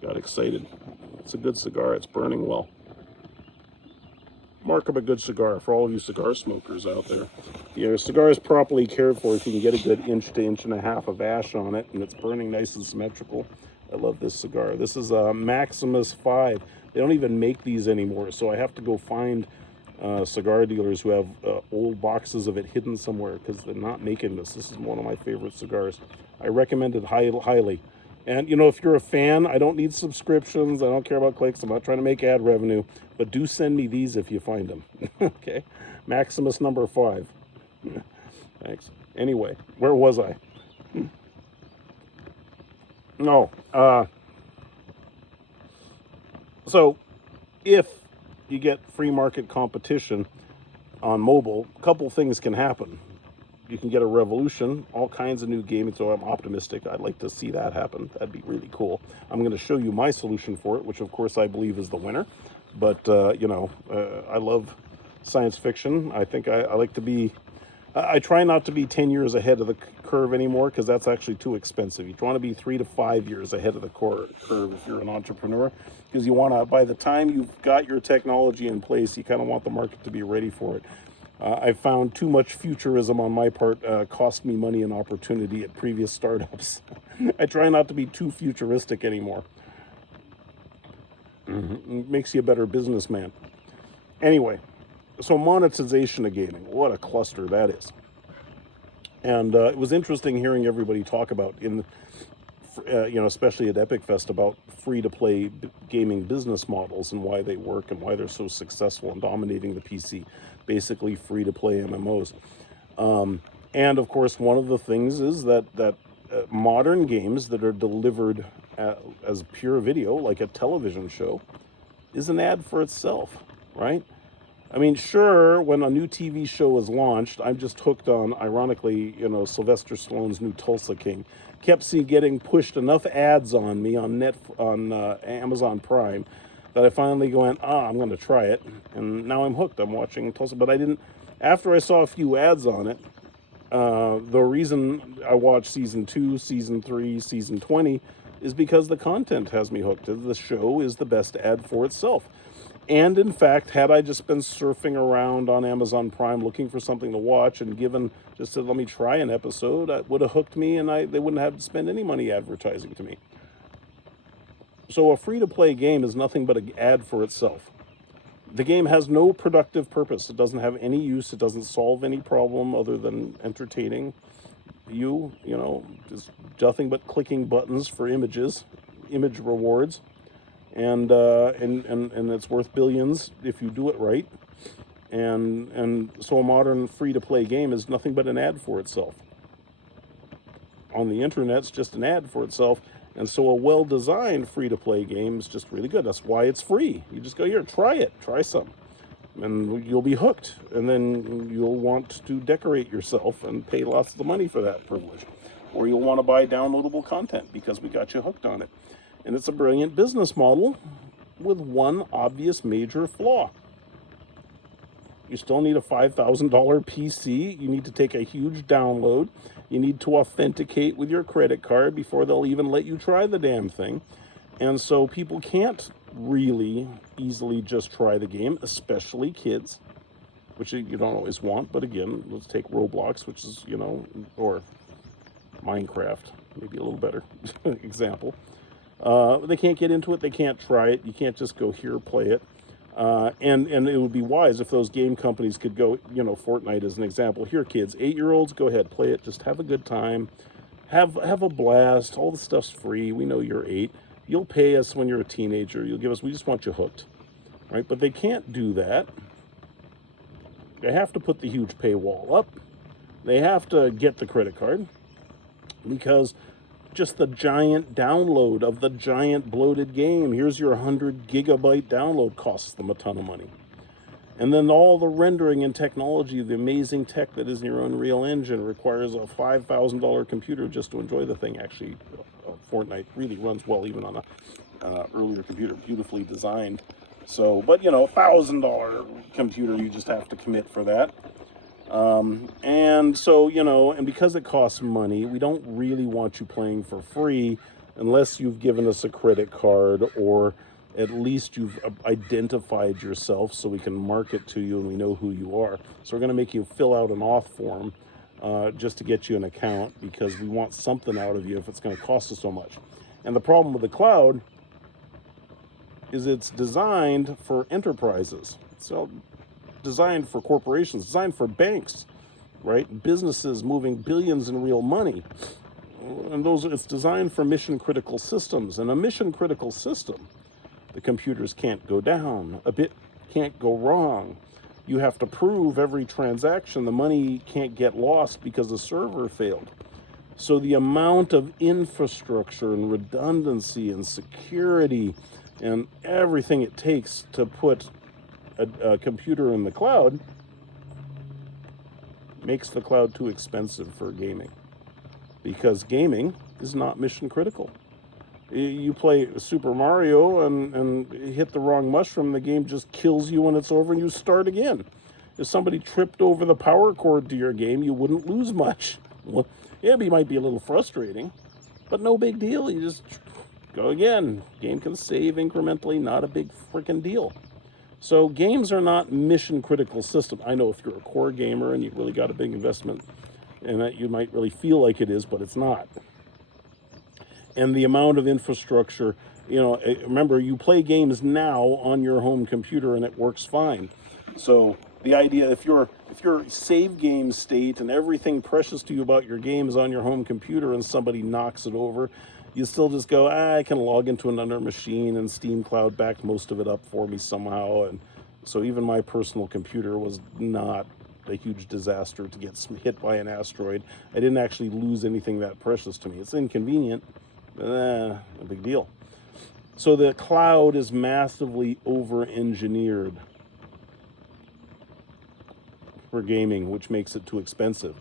Got excited. It's a good cigar. It's burning well. Mark of a good cigar for all of you cigar smokers out there. A cigar is properly cared for if you can get a good inch to inch and a half of ash on it, and it's burning nice and symmetrical. I love this cigar. This is a Maximus 5. They don't even make these anymore, so I have to go find cigar dealers who have old boxes of it hidden somewhere because they're not making this. This is one of my favorite cigars. I recommend it highly. And, if you're a fan, I don't need subscriptions. I don't care about clicks. I'm not trying to make ad revenue. But do send me these if you find them. Okay? Maximus number 5. Thanks. Anyway, where was I? No. So, if you get free market competition on mobile, a couple things can happen. You can get a revolution, all kinds of new gaming, so I'm optimistic. I'd like to see that happen. That'd be really cool. I'm going to show you my solution for it, which of course I believe is the winner. But, I love science fiction. I think I like to be... I try not to be 10 years ahead of the curve anymore because that's actually too expensive. You want to be 3 to 5 years ahead of the curve if you're an entrepreneur, because you want to, by the time you've got your technology in place, you kind of want the market to be ready for it. I found too much futurism on my part cost me money and opportunity at previous startups. I try not to be too futuristic anymore. It makes you a better businessman. Anyway, so monetization of gaming, what a cluster that is. And it was interesting hearing everybody talk about, especially at Epic Fest, about free-to-play gaming business models and why they work and why they're so successful in dominating the PC. Basically free-to-play MMOs. And of course, one of the things is that modern games that are delivered as pure video, like a television show, is an ad for itself, right? I mean, sure, when a new TV show is launched, I'm just hooked on, ironically, Sylvester Stallone's new Tulsa King. Kept getting pushed enough ads on me on Amazon Prime that I finally went, I'm going to try it. And now I'm hooked. I'm watching Tulsa. But after I saw a few ads on it, the reason I watched season 2, season 3, season 20 is because the content has me hooked. The show is the best ad for itself. And in fact, had I just been surfing around on Amazon Prime looking for something to watch and just said, let me try an episode, it would have hooked me and they wouldn't have to spend any money advertising to me. So a free-to-play game is nothing but an ad for itself. The game has no productive purpose. It doesn't have any use. It doesn't solve any problem other than entertaining you. You know, just nothing but clicking buttons for images, image rewards, and it's worth billions if you do it right. And so a modern free-to-play game is nothing but an ad for itself. On the internet, it's just an ad for itself. And so a well-designed free-to-play game is just really good. That's why it's free. You just go, here, try it. Try some. And you'll be hooked. And then you'll want to decorate yourself and pay lots of money for that privilege. Or you'll want to buy downloadable content because we got you hooked on it. And it's a brilliant business model with one obvious major flaw. You still need a $5,000 PC. You need to take a huge download. You need to authenticate with your credit card before they'll even let you try the damn thing. And so people can't really easily just try the game, especially kids, which you don't always want. But again, let's take Roblox, which is, you know, or Minecraft, maybe a little better example. They can't get into it. They can't try it. You can't just go here, play it. And it would be wise if those game companies could go, you know, Fortnite as an example. Here, kids, 8-year-olds, go ahead, play it. Just have a good time. Have a blast. All the stuff's free. We know you're 8. You'll pay us when you're a teenager. You'll give us, we just want you hooked. Right? But they can't do that. They have to put the huge paywall up. They have to get the credit card because just the giant download of the giant bloated game. Here's your 100 gigabyte download, costs them a ton of money. And then all the rendering and technology, the amazing tech that is in your Unreal Engine requires a $5,000 computer just to enjoy the thing. Actually, Fortnite really runs well even on a earlier computer, beautifully designed. So, but you know, $1,000 computer, you just have to commit for that. And so, you know, and because it costs money, we don't really want you playing for free unless you've given us a credit card or at least you've identified yourself so we can market to you and we know who you are. So we're going to make you fill out an auth form just to get you an account because we want something out of you if it's going to cost us so much. And the problem with the cloud is it's designed for enterprises. So designed for corporations, designed for banks, right? Businesses moving billions in real money. And it's designed for mission critical systems. And a mission critical system, the computers can't go down, a bit can't go wrong. You have to prove every transaction. The money can't get lost because the server failed. So the amount of infrastructure and redundancy and security and everything it takes to put a computer in the cloud makes the cloud too expensive for gaming because gaming is not mission critical. You play Super Mario and hit the wrong mushroom, the game just kills you when it's over and you start again. If somebody tripped over the power cord to your game, you wouldn't lose much. Well, yeah, it might be a little frustrating, but no big deal. You just go again. Game can save incrementally, not a big freaking deal. So games are not mission critical system. I know if you're a core gamer and you've really got a big investment in it, you might really feel like it is, but it's not. And the amount of infrastructure, you know, remember you play games now on your home computer and it works fine. So the idea, if your save game state and everything precious to you about your game is on your home computer and somebody knocks it over, you still just go, I can log into another machine and Steam Cloud backed most of it up for me somehow. And so even my personal computer was not a huge disaster to get hit by an asteroid. I didn't actually lose anything that precious to me. It's inconvenient, but no big deal. So the cloud is massively over-engineered for gaming, which makes it too expensive.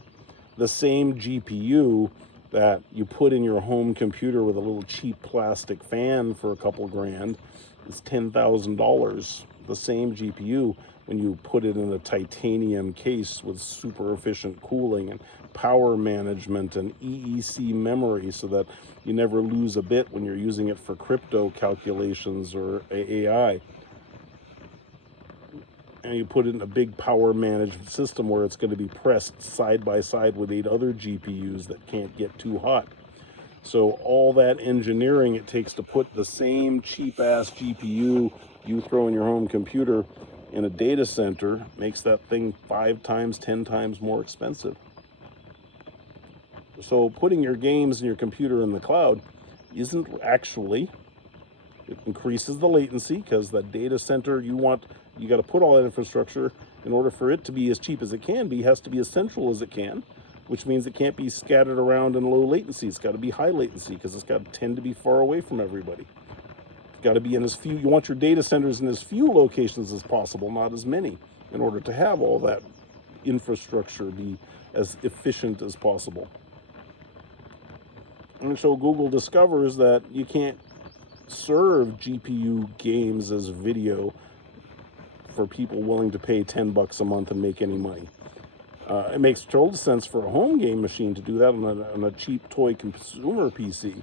The same GPU that you put in your home computer with a little cheap plastic fan for a couple grand is $10,000. The same GPU, when you put it in a titanium case with super efficient cooling and power management and EEC memory so that you never lose a bit when you're using it for crypto calculations or AI. And you put it in a big power management system where it's going to be pressed side by side with 8 other GPUs that can't get too hot. So all that engineering it takes to put the same cheap-ass GPU you throw in your home computer in a data center makes that thing 5 times, 10 times more expensive. So putting your games and your computer in the cloud isn't actually, it increases the latency because the data center you got to put all that infrastructure in order for it to be as cheap as it can be, has to be as central as it can, which means it can't be scattered around in low latency. It's got to be high latency because it's got to tend to be far away from everybody. It's got to be in as few, you want your data centers in as few locations as possible, not as many, in order to have all that infrastructure be as efficient as possible. And so Google discovers that you can't serve GPU games as video for people willing to pay $10 a month and make any money. It makes total sense for a home game machine to do that on a cheap toy consumer PC,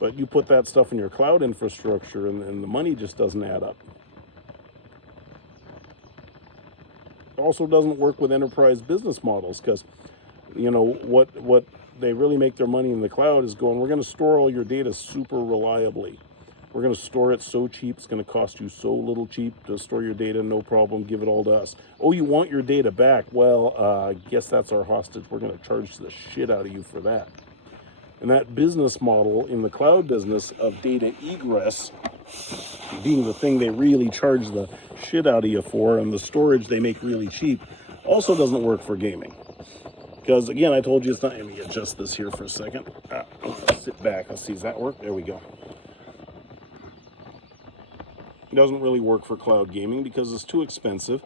but you put that stuff in your cloud infrastructure and the money just doesn't add up. It also doesn't work with enterprise business models because, what they really make their money in the cloud is going, we're going to store all your data super reliably. We're going to store it so cheap, it's going to cost you so little cheap to store your data, no problem, give it all to us. Oh, you want your data back? Well, I guess that's our hostage. We're going to charge the shit out of you for that. And that business model in the cloud business of data egress being the thing they really charge the shit out of you for, and the storage they make really cheap, also doesn't work for gaming. Because again, I told you it's not, let me adjust this here for a second. Sit back, let's see, does that work? There we go. It doesn't really work for cloud gaming because it's too expensive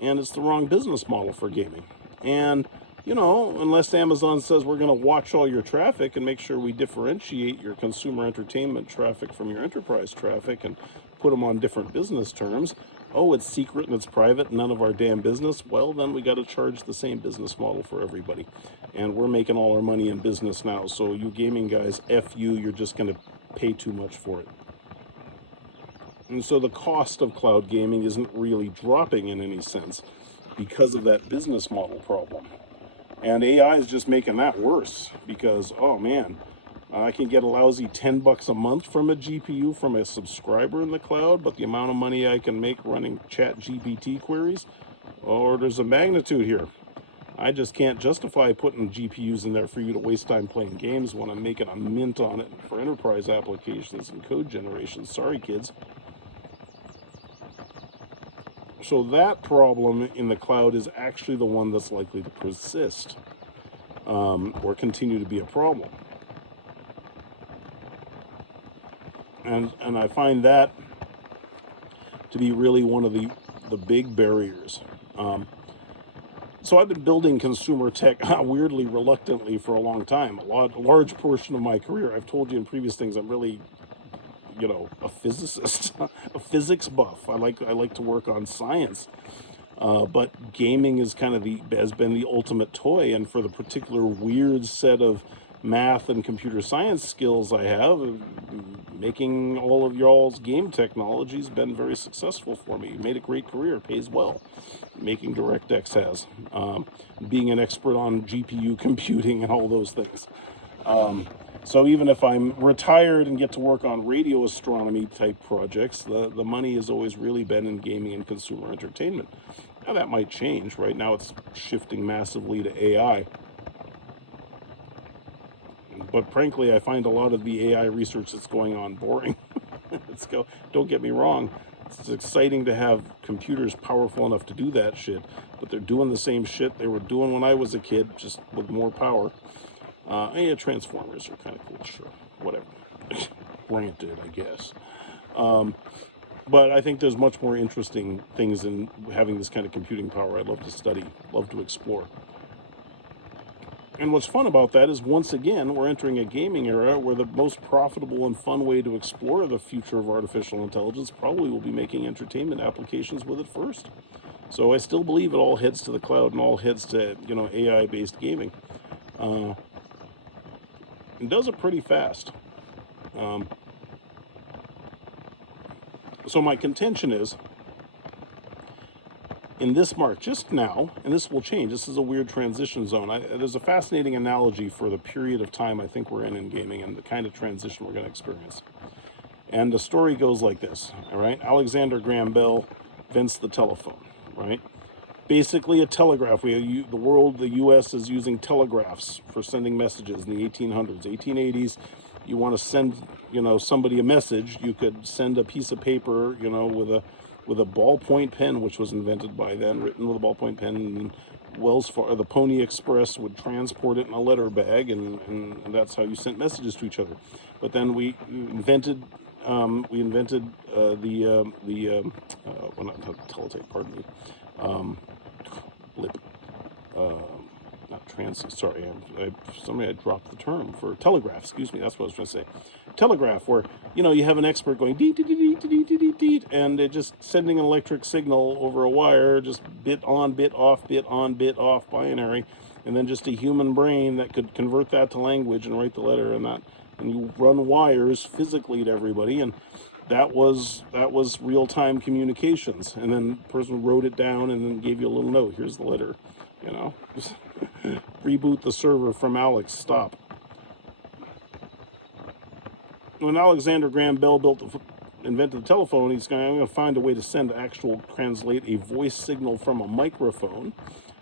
and it's the wrong business model for gaming. And, unless Amazon says we're going to watch all your traffic and make sure we differentiate your consumer entertainment traffic from your enterprise traffic and put them on different business terms, oh, it's secret and it's private, none of our damn business, well, then we got to charge the same business model for everybody. And we're making all our money in business now. So you gaming guys, F you, you're just going to pay too much for it. And so the cost of cloud gaming isn't really dropping in any sense because of that business model problem. And AI is just making that worse because, oh man, I can get a lousy $10 a month from a GPU from a subscriber in the cloud, but the amount of money I can make running chat GPT queries, there's a magnitude here. I just can't justify putting GPUs in there for you to waste time playing games when I'm making a mint on it for enterprise applications and code generation. Sorry, kids. So that problem in the cloud is actually the one that's likely to persist or continue to be a problem. And I find that to be really one of the big barriers. So I've been building consumer tech weirdly reluctantly for a long time. A large portion of my career, I've told you in previous things, I'm really a physicist, a physics buff. I like to work on science, but gaming is has been the ultimate toy. And for the particular weird set of math and computer science skills I have, making all of y'all's game technology has been very successful for me. Made a great career, pays well. Making DirectX has, being an expert on GPU computing and all those things. So even if I'm retired and get to work on radio astronomy type projects, the money has always really been in gaming and consumer entertainment. Now that might change. Right now it's shifting massively to AI. But frankly, I find a lot of the AI research that's going on boring. Don't get me wrong. It's exciting to have computers powerful enough to do that shit, but they're doing the same shit they were doing when I was a kid, just with more power. Transformers are kind of cool, sure, whatever. Granted, I guess. But I think there's much more interesting things in having this kind of computing power I'd love to study, love to explore. And what's fun about that is, once again, we're entering a gaming era where the most profitable and fun way to explore the future of artificial intelligence probably will be making entertainment applications with it first. So I still believe it all heads to the cloud and all heads to, AI-based gaming. It does it pretty fast. So my contention is, in this mark just now, and this will change. This is a weird transition zone. There's a fascinating analogy for the period of time I think we're in gaming and the kind of transition we're going to experience. And the story goes like this, all right? Alexander Graham Bell invents the telephone, right? Basically a telegraph. The U.S. is using telegraphs for sending messages in the 1800s, 1880s. You want to send, somebody a message, you could send a piece of paper, with a ballpoint pen, which was invented by then, written with a ballpoint pen, and the Pony Express would transport it in a letter bag, and that's how you sent messages to each other. But then we invented not teletype, pardon me, blip, not trans, sorry, I dropped the term for telegraph, excuse me, that's what I was trying to say. Telegraph, where, you have an expert going deet, deet, deet, deet, deet, deet, deet, and they're just sending an electric signal over a wire, just bit on, bit off, bit on, bit off, binary, and then just a human brain that could convert that to language and write the letter, and you run wires physically to everybody, and that was real-time communications. And then the person wrote it down and then gave you a little note. Here's the letter, Just reboot the server from Alex, stop. When Alexander Graham Bell invented the telephone, I'm going to find a way to translate a voice signal from a microphone,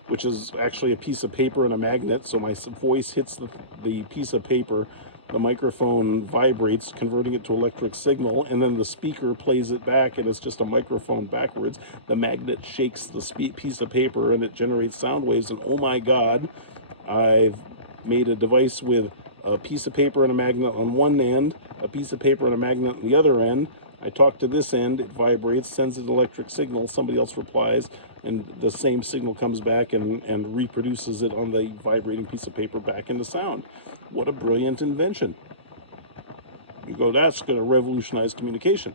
which is actually a piece of paper and a magnet. So my voice hits the piece of paper, the microphone vibrates, converting it to electric signal, and then the speaker plays it back, and it's just a microphone backwards. The magnet shakes the piece of paper, and it generates sound waves, and oh my God, I've made a device with a piece of paper and a magnet on one end, a piece of paper and a magnet on the other end. I talk to this end, it vibrates, sends an electric signal, somebody else replies, and the same signal comes back and reproduces it on the vibrating piece of paper back into sound. What a brilliant invention. You go, that's going to revolutionize communication.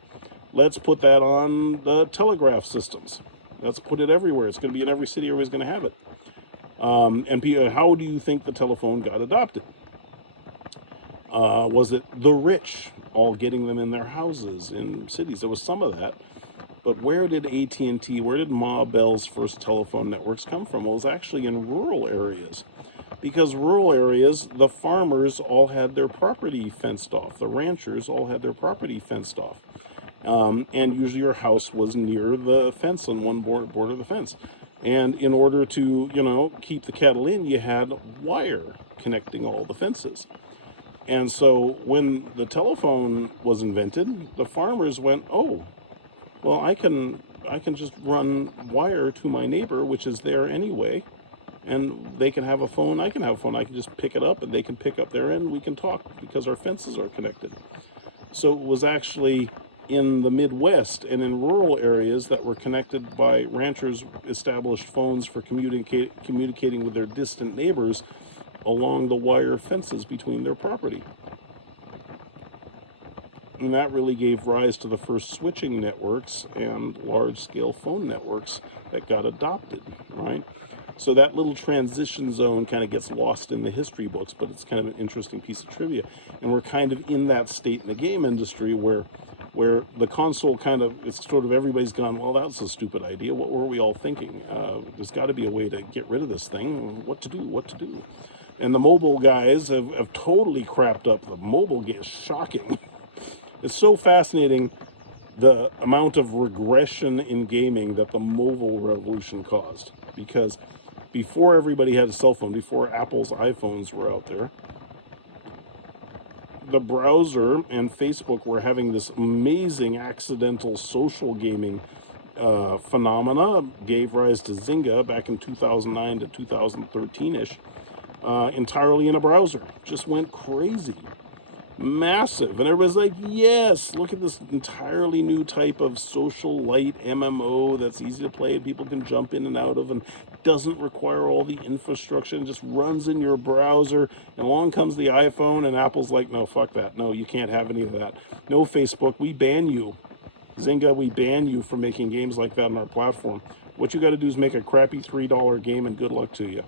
Let's put that on the telegraph systems. Let's put it everywhere. It's going to be in every city. Everybody's going to have it. And how do you think the telephone got adopted? Was it the rich all getting them in their houses in cities? There was some of that. But where did AT&T, where did Ma Bell's first telephone networks come from? Well, it was actually in rural areas. Because rural areas, the farmers all had their property fenced off. The ranchers all had their property fenced off. And usually your house was near the fence, on one border of the fence. And in order to, keep the cattle in, you had wire connecting all the fences. And so when the telephone was invented, the farmers went, oh, well, I can just run wire to my neighbor, which is there anyway, and they can have a phone, I can have a phone, I can just pick it up, and they can pick up their end, we can talk, because our fences are connected. So it was actually in the Midwest and in rural areas that were connected by ranchers established phones for communicating with their distant neighbors along the wire fences between their property. And that really gave rise to the first switching networks and large-scale phone networks that got adopted, right? So that little transition zone kind of gets lost in the history books, but it's kind of an interesting piece of trivia. And we're kind of in that state in the game industry where the console it's sort of everybody's gone, well, that's a stupid idea. What were we all thinking? There's got to be a way to get rid of this thing. What to do? And the mobile guys have totally crapped up. The mobile game is shocking. It's so fascinating, the amount of regression in gaming that the mobile revolution caused. Because before everybody had a cell phone, before Apple's iPhones were out there, the browser and Facebook were having this amazing accidental social gaming phenomena, gave rise to Zynga back in 2009 to 2013-ish, entirely in a browser. Just went crazy. Massive. And everybody's like, yes, look at this entirely new type of social light MMO that's easy to play and people can jump in and out of and doesn't require all the infrastructure and just runs in your browser. And along comes the iPhone and Apple's like, no, fuck that. No, you can't have any of that. No, Facebook, we ban you. Zynga, we ban you from making games like that on our platform. What you got to do is make a crappy $3 game and good luck to you.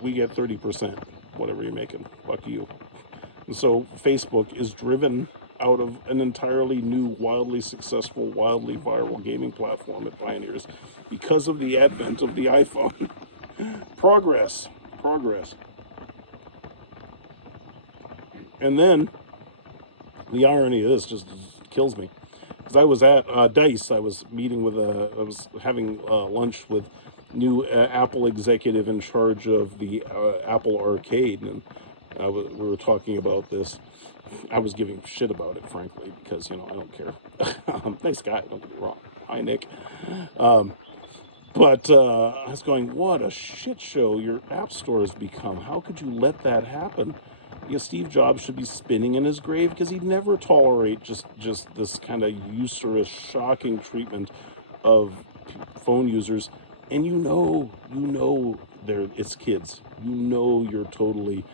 We get 30%, whatever you're making. Fuck you. And so Facebook is driven out of an entirely new, wildly successful, wildly viral gaming platform it pioneers because of the advent of the iPhone. Progress. Progress. And then the irony of this just kills me. Because I was at DICE, I was meeting with I was having lunch with new Apple executive in charge of the Apple Arcade, and we were talking about this. I was giving shit about it, frankly, because, I don't care. Nice guy, don't get me wrong. Hi, Nick. But I was going, what a shit show your app store has become. How could you let that happen? Steve Jobs should be spinning in his grave, because he'd never tolerate just this kind of usurious, shocking treatment of phone users. And it's kids. You're totally,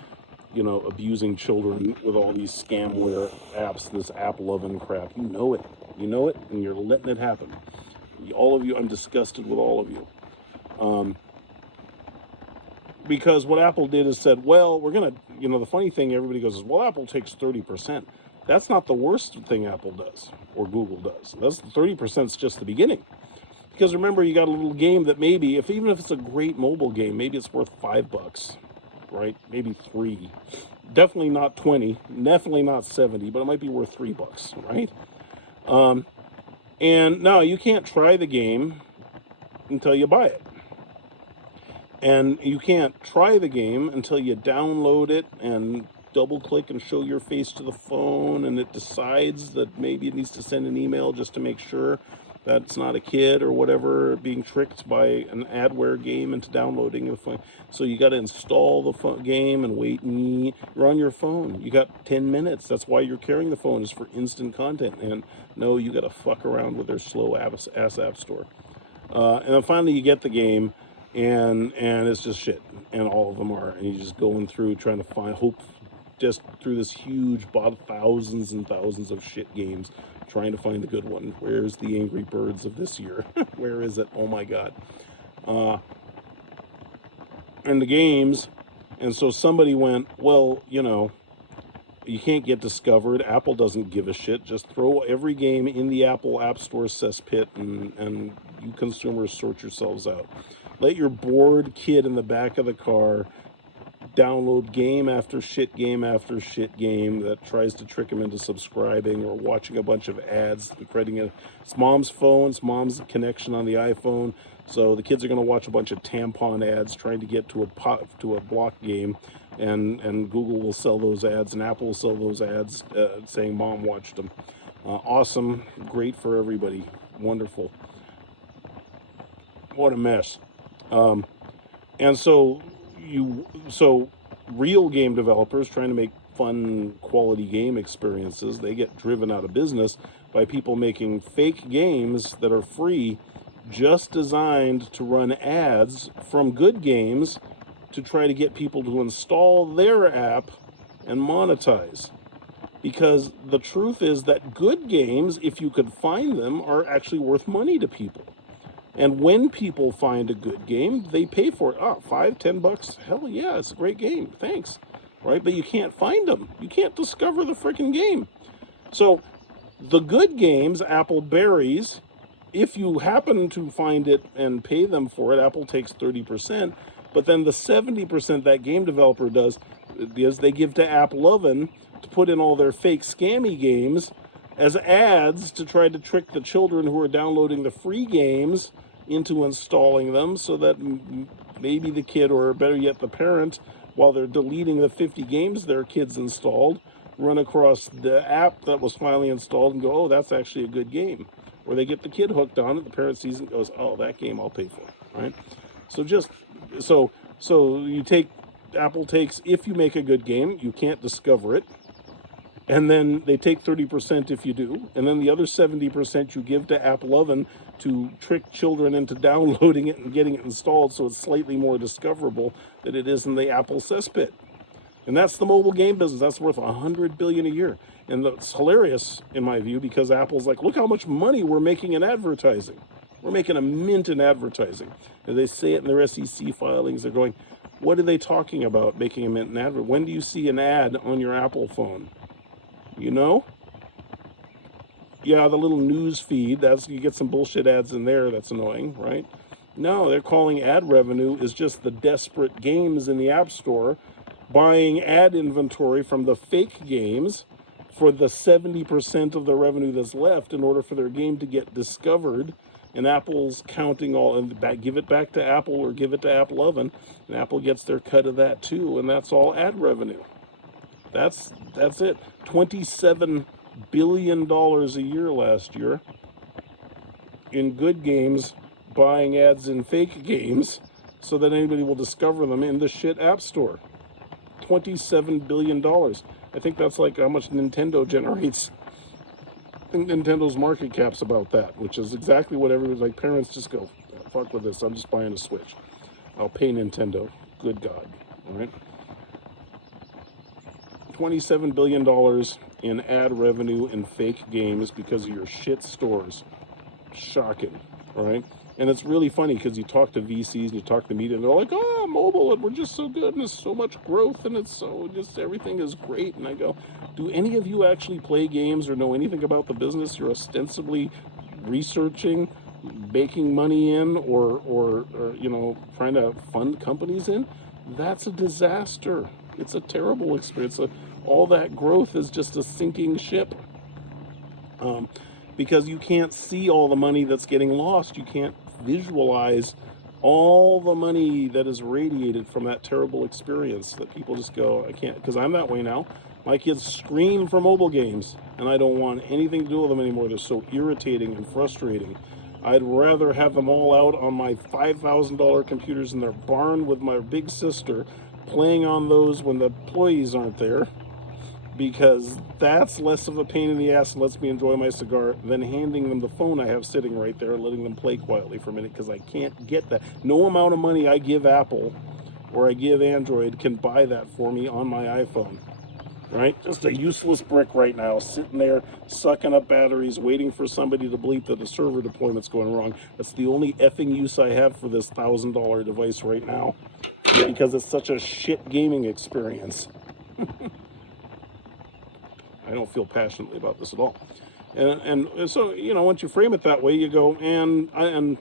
abusing children with all these scamware apps, this app loving crap. You know it, and you're letting it happen. All of you, I'm disgusted with all of you. Because what Apple did is said, well, we're going to, the funny thing, everybody goes, well, Apple takes 30%. That's not the worst thing Apple does, or Google does. That's the 30% is just the beginning. Because remember, you got a little game that maybe, even if it's a great mobile game, maybe it's worth $5, right? Maybe $3. Definitely not 20, definitely not 70, but it might be worth $3, right? And no, you can't try the game until you buy it. And you can't try the game until you download it and double click and show your face to the phone, and it decides that maybe it needs to send an email just to make sure that it's not a kid or whatever being tricked by an adware game into downloading the phone. So you got to install the game and wait. You're on your phone. You got 10 minutes. That's why you're carrying the phone, is for instant content. And no, you got to fuck around with their slow ass app store. And then finally you get the game, and it's just shit. And all of them are. And you're just going through trying to hope just through this huge bot, thousands and thousands of shit games, trying to find a good one. Where's the Angry Birds of this year? Where is it? Oh my God. And the games. And so somebody went, well, you can't get discovered. Apple doesn't give a shit. Just throw every game in the Apple App Store cesspit, and you consumers sort yourselves out. Let your bored kid in the back of the car download game after shit game after shit game that tries to trick him into subscribing or watching a bunch of ads, creating it's mom's phone, it's mom's connection on the iPhone. So the kids are going to watch a bunch of tampon ads trying to get to a block game, and Google will sell those ads, and Apple will sell those ads saying mom watched them. Awesome, great for everybody, wonderful. What a mess. And so real game developers trying to make fun, quality game experiences, they get driven out of business by people making fake games that are free, just designed to run ads from good games to try to get people to install their app and monetize. Because the truth is that good games, if you could find them, are actually worth money to people. And when people find a good game, they pay for it. $5-10. Hell yeah, it's a great game. Thanks. Right? But you can't find them. You can't discover the freaking game. So the good games, Apple buries. If you happen to find it and pay them for it, Apple takes 30%. But then the 70% that game developer does is they give to AppLovin to put in all their fake scammy games as ads to try to trick the children who are downloading the free games into installing them, so that maybe the kid, or better yet the parent, while they're deleting the 50 games their kids installed, run across the app that was finally installed and go, oh, that's actually a good game. Or they get the kid hooked on it, the parent sees it and goes, oh, that game I'll pay for, right? So you take, Apple takes, if you make a good game, you can't discover it. And then they take 30% if you do. And then the other 70% you give to AppLovin to trick children into downloading it and getting it installed, so it's slightly more discoverable than it is in the Apple cesspit. And that's the mobile game business. That's worth $100 billion a year. And it's hilarious, in my view, because Apple's like, look how much money we're making in advertising. We're making a mint in advertising. And they say it in their SEC filings. They're going, what are they talking about, making a mint in advertising? When do you see an ad on your Apple phone? You know? Yeah, the little news feed, that's, you get some bullshit ads in there, that's annoying, right? No, they're calling ad revenue is just the desperate games in the App Store buying ad inventory from the fake games for the 70% of the revenue that's left in order for their game to get discovered. And Apple's counting all, and give it back to Apple or give it to Apple Oven, and Apple gets their cut of that too, and that's all ad revenue. That's it. $27 billion a year last year in good games buying ads in fake games so that anybody will discover them in the shit App Store. $27 billion. I think that's like how much Nintendo generates. I think Nintendo's market cap's about that, which is exactly what everybody's like. Parents just go, fuck with this, I'm just buying a Switch. I'll pay Nintendo. Good God. All right. $27 billion in ad revenue in fake games because of your shit stores. Shocking. All right. And it's really funny because you talk to VCs and you talk to media and they're like, oh, mobile, and we're just so good and there's so much growth and it's so just everything is great. And I go, do any of you actually play games or know anything about the business you're ostensibly researching, making money in, or you know, trying to fund companies in? That's a disaster. It's a terrible experience. All that growth is just a sinking ship. Because you can't see all the money that's getting lost. You can't visualize all the money that is radiated from that terrible experience that people just go, I can't, because I'm that way now. My kids scream for mobile games, and I don't want anything to do with them anymore. They're so irritating and frustrating. I'd rather have them all out on my $5,000 computers in their barn with my big sister, playing on those when the employees aren't there, because that's less of a pain in the ass and lets me enjoy my cigar than handing them the phone I have sitting right there and letting them play quietly for a minute, because I can't get that. No amount of money I give Apple or I give Android can buy that for me on my iPhone. Right? Just a useless brick right now, sitting there, sucking up batteries, waiting for somebody to bleep that the server deployment's going wrong. That's the only effing use I have for this $1,000 device right now, because it's such a shit gaming experience. I don't feel passionately about this at all. And so, you know, once you frame it that way, you go, and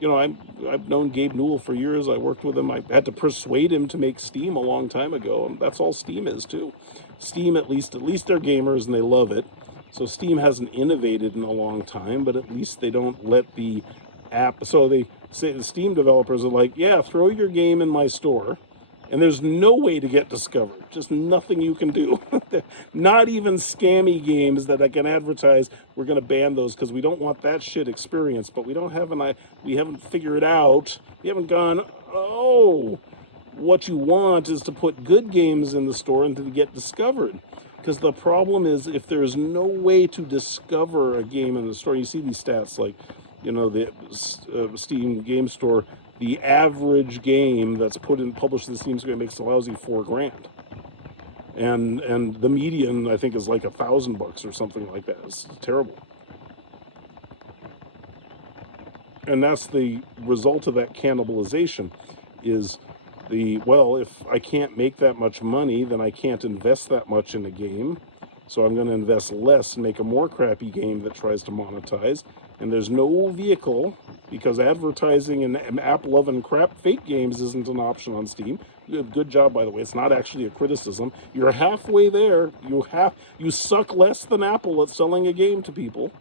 you know, I've known Gabe Newell for years. I worked with him. I had to persuade him to make Steam a long time ago, and that's all Steam is too. Steam, at least they're gamers and they love it. So Steam hasn't innovated in a long time, but at least they don't let the app. So they say the Steam developers are like, yeah, throw your game in my store. And there's no way to get discovered. Just nothing you can do. Not even scammy games that I can advertise. We're going to ban those because we don't want that shit experience. But we haven't figured out. We haven't gone, oh, what you want is to put good games in the store and to get discovered. Because the problem is, if there's no way to discover a game in the store, you see these stats like, you know, the Steam game store, the average game that's published in the Steam Store makes a lousy $4,000, and the median I think is like $1,000 or something like that. It's terrible, and that's the result of that cannibalization. Is if I can't make that much money, then I can't invest that much in a game. So I'm going to invest less and make a more crappy game that tries to monetize. And there's no vehicle, because advertising and Apple Oven crap fake games isn't an option on Steam. Good job, by the way. It's not actually a criticism. You're halfway there. You suck less than Apple at selling a game to people.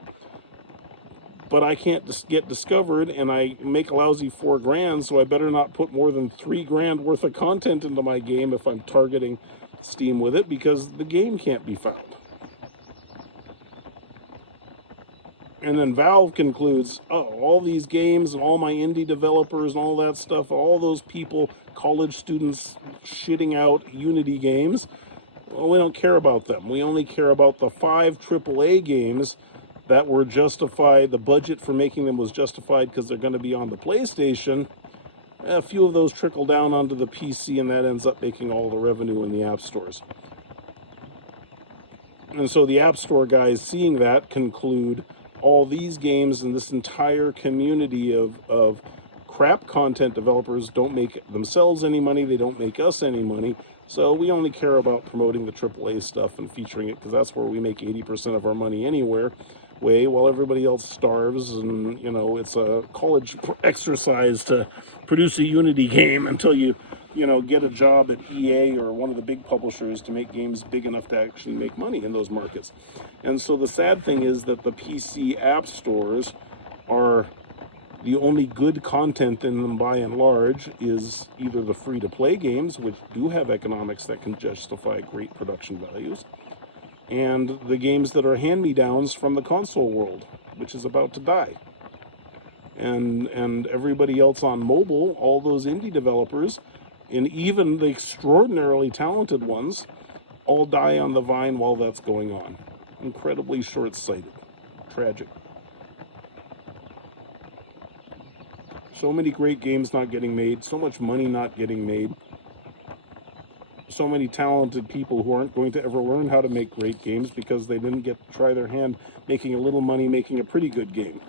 But I can't get discovered, and I make a lousy $4,000, so I better not put more than $3,000 worth of content into my game if I'm targeting Steam with it, because the game can't be found. And then Valve concludes, oh, all these games and all my indie developers and all that stuff, all those people, college students shitting out Unity games, well, we don't care about them. We only care about the 5 AAA games that were justified. The budget for making them was justified because they're going to be on the PlayStation. A few of those trickle down onto the PC, and that ends up making all the revenue in the app stores. And so the App Store guys, seeing that, conclude all these games and this entire community of crap content developers don't make themselves any money, they don't make us any money, so we only care about promoting the AAA stuff and featuring it, because that's where we make 80% of our money anywhere. way while everybody else starves, and you know it's a college exercise to produce a Unity game until you know get a job at EA or one of the big publishers to make games big enough to actually make money in those markets. And so the sad thing is that the PC app stores are the only good content in them by and large is either the free-to-play games, which do have economics that can justify great production values, and the games that are hand-me-downs from the console world, which is about to die. And everybody else on mobile, all those indie developers, and even the extraordinarily talented ones, all die on the vine while that's going on. Incredibly short-sighted. Tragic. So many great games not getting made, so much money not getting made, so many talented people who aren't going to ever learn how to make great games because they didn't get to try their hand making a little money making a pretty good game.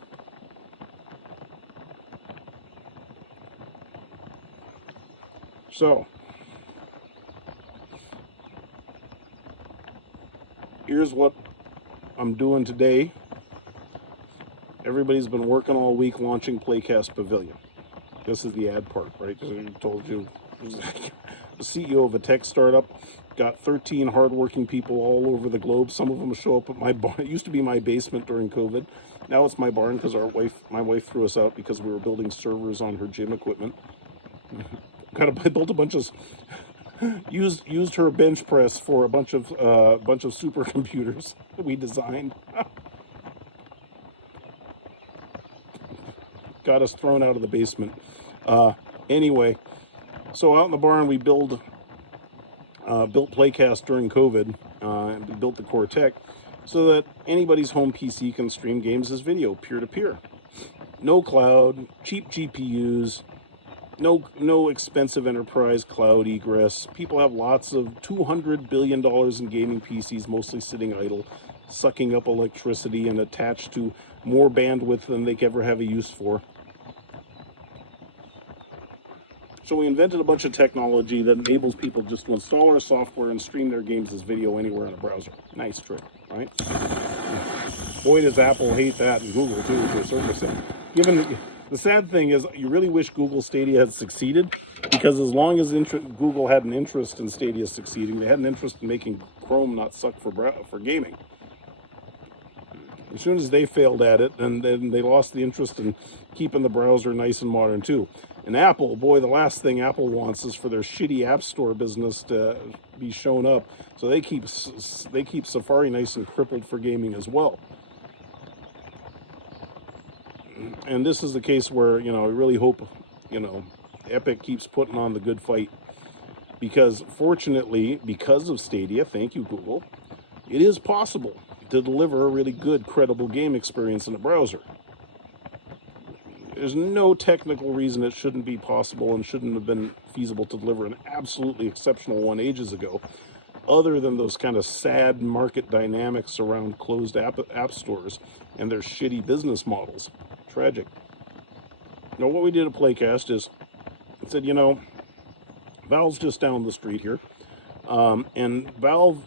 So, here's what I'm doing today. Everybody's been working all week launching Playcast Pavilion. This is the ad part, right? Because I told you, the CEO of a tech startup, got 13 hardworking people all over the globe. Some of them show up at my barn. It used to be my basement during COVID. Now it's my barn because my wife threw us out because we were building servers on her gym equipment. Built a bunch of used her bench press for a bunch of supercomputers that we designed. Got us thrown out of the basement. Anyway, so out in the barn we built Playcast during COVID, and we built the core tech so that anybody's home PC can stream games as video, peer-to-peer. No cloud, cheap GPUs, no expensive enterprise cloud egress. People have lots of $200 billion in gaming PCs, mostly sitting idle, sucking up electricity and attached to more bandwidth than they could ever have a use for. So we invented a bunch of technology that enables people just to install our software and stream their games as video anywhere in a browser. Nice trick, right? Boy, does Apple hate that, and Google too, to a certain extent. Given the sad thing is, you really wish Google Stadia had succeeded, because as long as Google had an interest in Stadia succeeding, they had an interest in making Chrome not suck for gaming. As soon as they failed at it, then they lost the interest in keeping the browser nice and modern too. And Apple, boy, the last thing Apple wants is for their shitty App Store business to be shown up. So they keep Safari nice and crippled for gaming as well. And this is the case where, I really hope, Epic keeps putting on the good fight. Because fortunately, because of Stadia, thank you, Google, it is possible to deliver a really good, credible game experience in a browser. There's no technical reason it shouldn't be possible and shouldn't have been feasible to deliver an absolutely exceptional one ages ago, other than those kind of sad market dynamics around closed app stores and their shitty business models. Tragic. Now, what we did at Playcast is, I said, Valve's just down the street here, and Valve,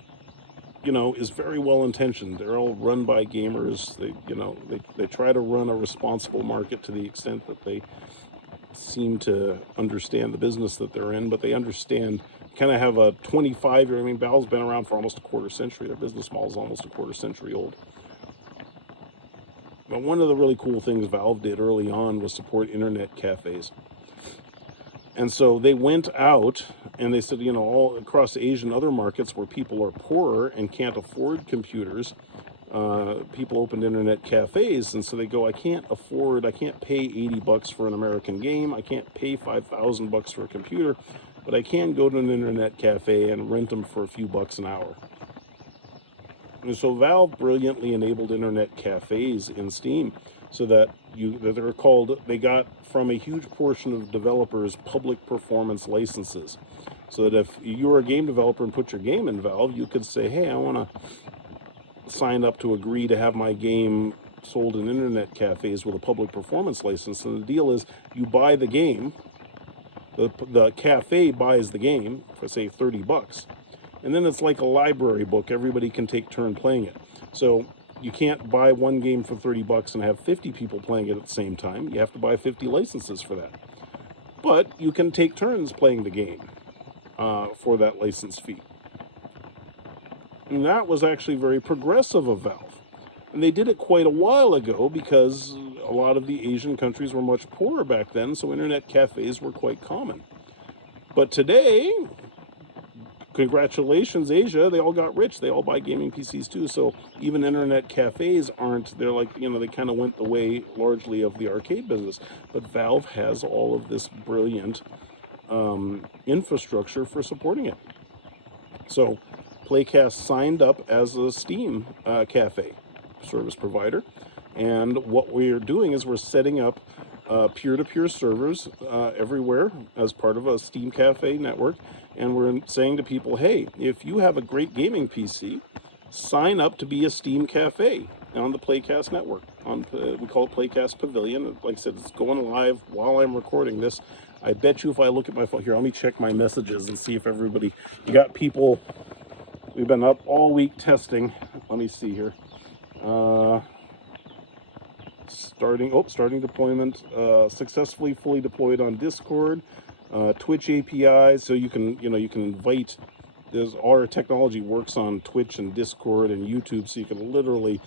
is very well intentioned. They're all run by gamers. They try to run a responsible market to the extent that they seem to understand the business that they're in, but they understand, kind of have a 25-year, Valve's been around for almost a quarter century. Their business model is almost a quarter century old. But one of the really cool things Valve did early on was support internet cafes. And so they went out and they said, all across Asia and other markets where people are poorer and can't afford computers, people opened internet cafes. And so they go, I can't pay $80 for an American game. I can't pay $5,000 for a computer, but I can go to an internet cafe and rent them for a few bucks an hour. And so Valve brilliantly enabled internet cafes in Steam so that they got from a huge portion of developers public performance licenses. So that if you were a game developer and put your game in Valve, you could say, hey, I want to sign up to agree to have my game sold in internet cafes with a public performance license. And the deal is you buy the game, the cafe buys the game for, say, $30. And then it's like a library book. Everybody can take turn playing it. So You can't buy one game for $30 and have 50 people playing it at the same time. You have to buy 50 licenses for that. But you can take turns playing the game for that license fee. And that was actually very progressive of Valve. And they did it quite a while ago because a lot of the Asian countries were much poorer back then, so internet cafes were quite common. But today, congratulations, Asia, they all got rich. They all buy gaming PCs too. So even internet cafes aren't, they're like, they kind of went the way largely of the arcade business. But Valve has all of this brilliant infrastructure for supporting it. So Playcast signed up as a Steam cafe service provider. And what we're doing is we're setting up peer-to-peer servers everywhere as part of a Steam Cafe network. And we're saying to people, hey, if you have a great gaming PC, sign up to be a Steam Cafe on the Playcast network. We call it Playcast Pavilion. Like I said, it's going live while I'm recording this. I bet you if I look at my phone, here, let me check my messages and see if everybody, you got people, we've been up all week testing. Let me see here. Starting deployment, successfully fully deployed on Discord, Twitch APIs, so you can invite. Our technology works on Twitch and Discord and YouTube, so you can literally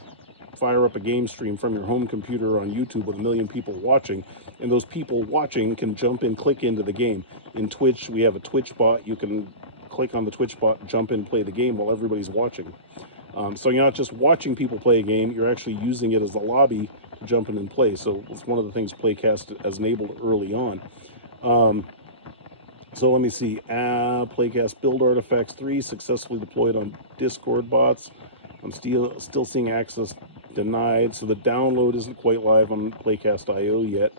fire up a game stream from your home computer on YouTube with 1 million people watching, and those people watching can jump in, click into the game. In Twitch, we have a Twitch bot. You can click on the Twitch bot, jump in, play the game while everybody's watching. So you're not just watching people play a game, you're actually using it as a lobby to jump in and play. So it's one of the things Playcast has enabled early on. So let me see. Playcast Build Artifacts 3 successfully deployed on Discord bots. I'm still seeing access denied. So the download isn't quite live on Playcast.io yet.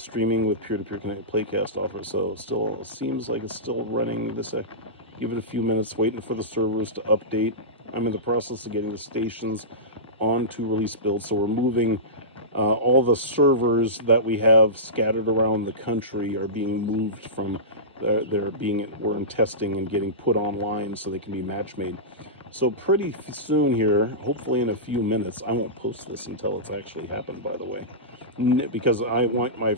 Streaming with peer-to-peer connected Playcast offers. So still seems like it's still running. Give it a few minutes, waiting for the servers to update. I'm in the process of getting the stations onto release build. So we're moving all the servers that we have scattered around the country are being moved from we're in testing and getting put online so they can be match made. So pretty soon here, hopefully in a few minutes, I won't post this until it's actually happened, by the way, because I want my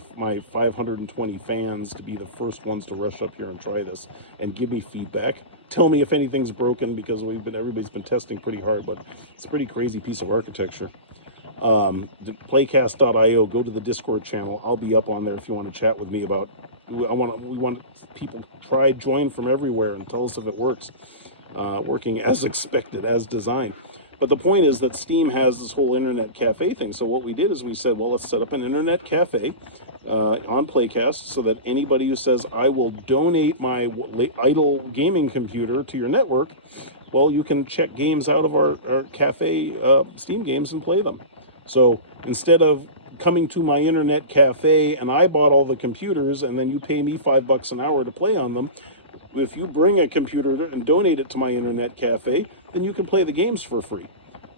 520 fans to be the first ones to rush up here and try this and give me feedback. Tell me if anything's broken, because everybody's been testing pretty hard, but it's a pretty crazy piece of architecture. Playcast.io, go to the Discord channel. I'll be up on there if you want to chat with me about. We want people join from everywhere and tell us if it works. Working as expected, as designed. But the point is that Steam has this whole internet cafe thing. So what we did is we said, well, let's set up an internet cafe on Playcast so that anybody who says, I will donate my idle gaming computer to your network, well, you can check games out of our cafe Steam games and play them. So instead of coming to my internet cafe and I bought all the computers and then you pay me $5 an hour to play on them, if you bring a computer and donate it to my internet cafe, then you can play the games for free.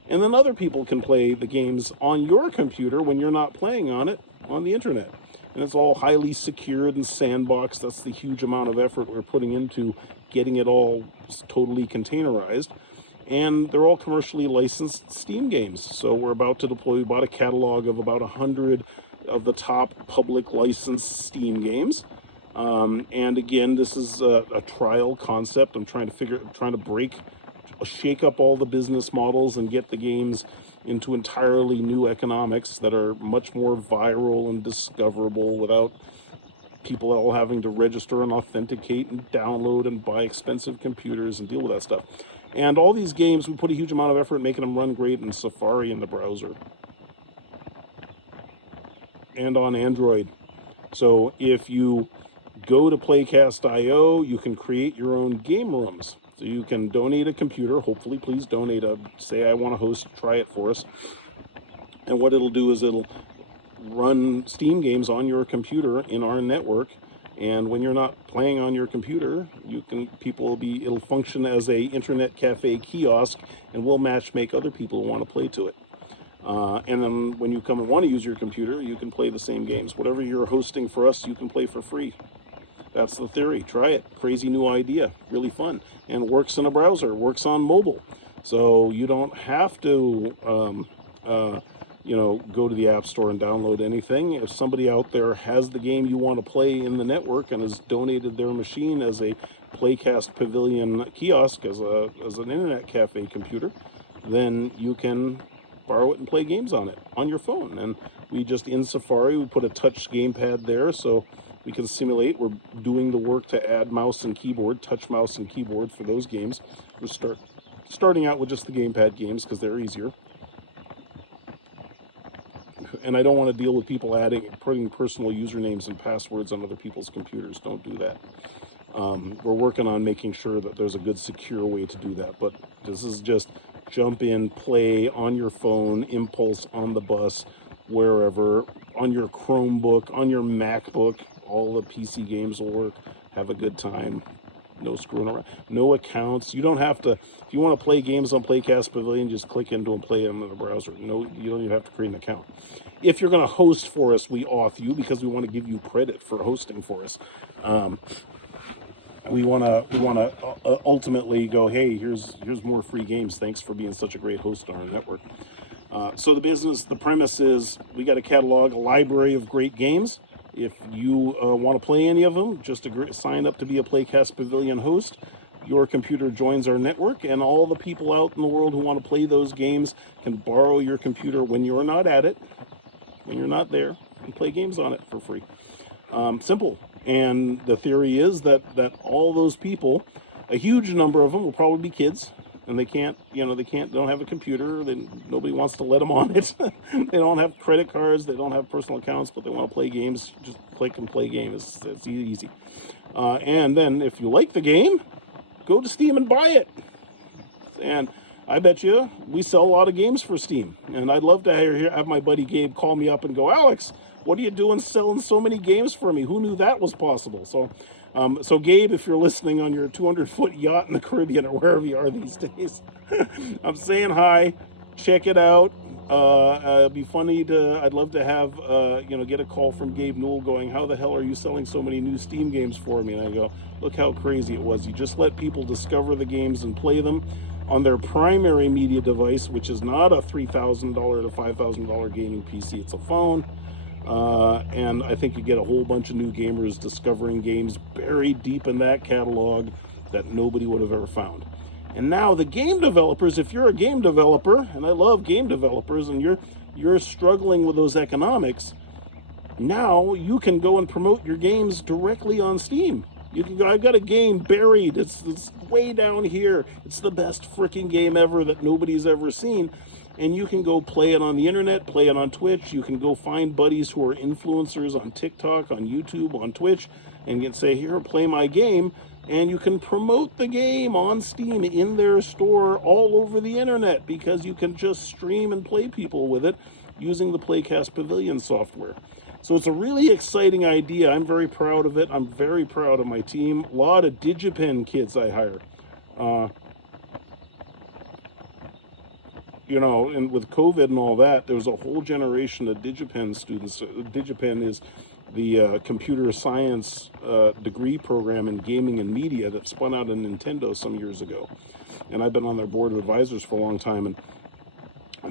And then other people can play the games on your computer when you're not playing on it on the internet. And it's all highly secured and sandboxed. That's the huge amount of effort we're putting into getting it all totally containerized. And they're all commercially licensed Steam games. So we're about to deploy, we bought a catalog of about 100 of the top public licensed Steam games. And again, this is a trial concept. I'm trying to shake up all the business models and get the games into entirely new economics that are much more viral and discoverable without people all having to register and authenticate and download and buy expensive computers and deal with that stuff. And all these games, we put a huge amount of effort in making them run great in Safari in the browser and on Android. So if you go to Playcast.io, you can create your own game rooms. So you can donate a computer. Hopefully, please donate say I want to host, try it for us. And what it'll do is it'll run Steam games on your computer in our network. And when you're not playing on your computer, it'll function as a internet cafe kiosk, and we'll make other people who want to play to it. And then when you come and want to use your computer, you can play the same games. Whatever you're hosting for us, you can play for free. That's the theory. Try it. Crazy new idea. Really fun. And works in a browser. Works on mobile. So you don't have to, go to the App Store and download anything. If somebody out there has the game you want to play in the network and has donated their machine as a Playcast Pavilion kiosk, as an internet cafe computer, then you can borrow it and play games on it on your phone. And we just, in Safari, we put a touch gamepad there so we can simulate. We're doing the work to add mouse and keyboard, touch mouse and keyboard for those games. We're starting out with just the gamepad games because they're easier. And I don't want to deal with people putting personal usernames and passwords on other people's computers. Don't do that. We're working on making sure that there's a good, secure way to do that. But this is just jump in, play on your phone, impulse on the bus, wherever, on your Chromebook, on your MacBook. All the PC games will work. Have a good time. No screwing around. No accounts. You don't have to, if you want to play games on Playcast Pavilion, just click into and play them in the browser. No, you don't even have to create an account. If you're going to host for us, we auth you because we want to give you credit for hosting for us. We want to ultimately go, hey, here's more free games. Thanks for being such a great host on our network. So the premise is we got a catalog, a library of great games. If you want to play any of them, just sign up to be a Playcast Pavilion host. Your computer joins our network, and all the people out in the world who want to play those games can borrow your computer when you're not at it, when you're not there, and play games on it for free. Simple. And the theory is that all those people, a huge number of them will probably be kids, and they don't have a computer. Nobody wants to let them on it. They don't have credit cards. They don't have personal accounts, but they want to play games. Just click and play games. It's easy. And then if you like the game, go to Steam and buy it. And I bet you we sell a lot of games for Steam. And I'd love to have my buddy Gabe call me up and go, Alex, what are you doing selling so many games for me? Who knew that was possible? So Gabe, if you're listening on your 200-foot yacht in the Caribbean or wherever you are these days, I'm saying hi. Check it out. It'd be funny I'd love to have, get a call from Gabe Newell going, how the hell are you selling so many new Steam games for me? And I go, look how crazy it was. You just let people discover the games and play them on their primary media device, which is not a $3,000 to $5,000 gaming PC. It's a phone. And I think you get a whole bunch of new gamers discovering games buried deep in that catalog that nobody would have ever found. And now the game developers, if you're a game developer, and I love game developers, and you're struggling with those economics, now you can go and promote your games directly on Steam. You can go, I've got a game buried. It's way down here. It's the best freaking game ever that nobody's ever seen. And you can go play it on the internet, play it on Twitch. You can go find buddies who are influencers on TikTok, on YouTube, on Twitch, and you can say, here, play my game. And you can promote the game on Steam in their store all over the internet because you can just stream and play people with it using the Playcast Pavilion software. So it's a really exciting idea. I'm very proud of it. I'm very proud of my team. A lot of DigiPen kids I hire. And with COVID and all that, there was a whole generation of DigiPen students. DigiPen is the computer science degree program in gaming and media that spun out of Nintendo some years ago. And I've been on their board of advisors for a long time. And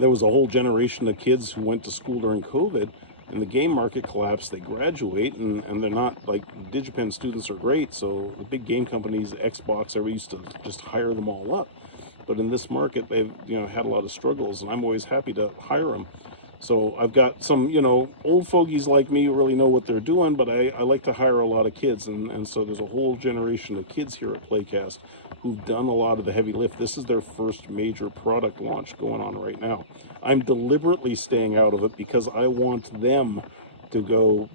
there was a whole generation of kids who went to school during COVID, and the game market collapsed. They graduate, and they're not, like, DigiPen students are great. So the big game companies, Xbox, everybody used to just hire them all up. But in this market, they've had a lot of struggles, and I'm always happy to hire them. So I've got some, old fogies like me who really know what they're doing, but I like to hire a lot of kids. And so there's a whole generation of kids here at Playcast who've done a lot of the heavy lift. This is their first major product launch going on right now. I'm deliberately staying out of it because I want them to go,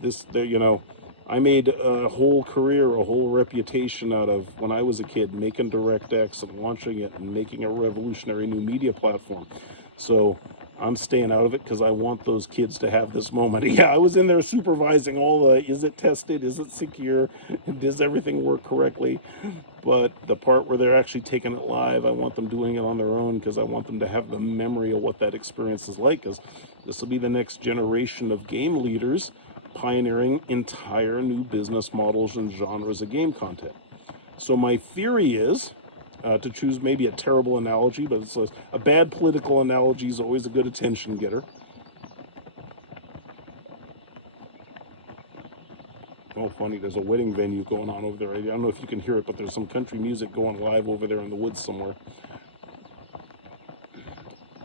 I made a whole career, a whole reputation out of, when I was a kid, making DirectX and launching it and making a revolutionary new media platform. So I'm staying out of it because I want those kids to have this moment. Yeah, I was in there supervising all the, is it tested, is it secure, does everything work correctly? But the part where they're actually taking it live, I want them doing it on their own because I want them to have the memory of what that experience is like, because this will be the next generation of game leaders pioneering entire new business models and genres of game content. So my theory is, to choose maybe a terrible analogy, but it's a bad political analogy is always a good attention getter. Oh, funny, there's a wedding venue going on over there. I don't know if you can hear it, but there's some country music going live over there in the woods somewhere.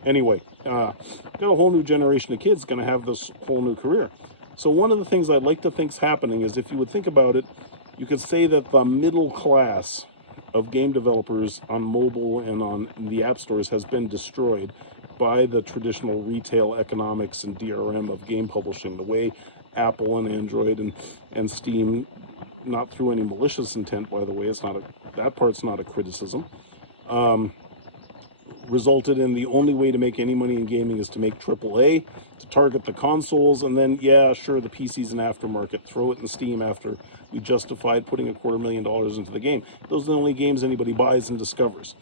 Anyway, got a whole new generation of kids going to have this whole new career. So one of the things I'd like to think's happening is, if you would think about it, you could say that the middle class of game developers on mobile and on the app stores has been destroyed by the traditional retail economics and DRM of game publishing, the way Apple and Android and Steam, not through any malicious intent, by the way, that part's not a criticism, resulted in the only way to make any money in gaming is to make AAA, to target the consoles, and then, yeah, sure, the PC's an aftermarket. Throw it in Steam after we justified putting $250,000 into the game. Those are the only games anybody buys and discovers.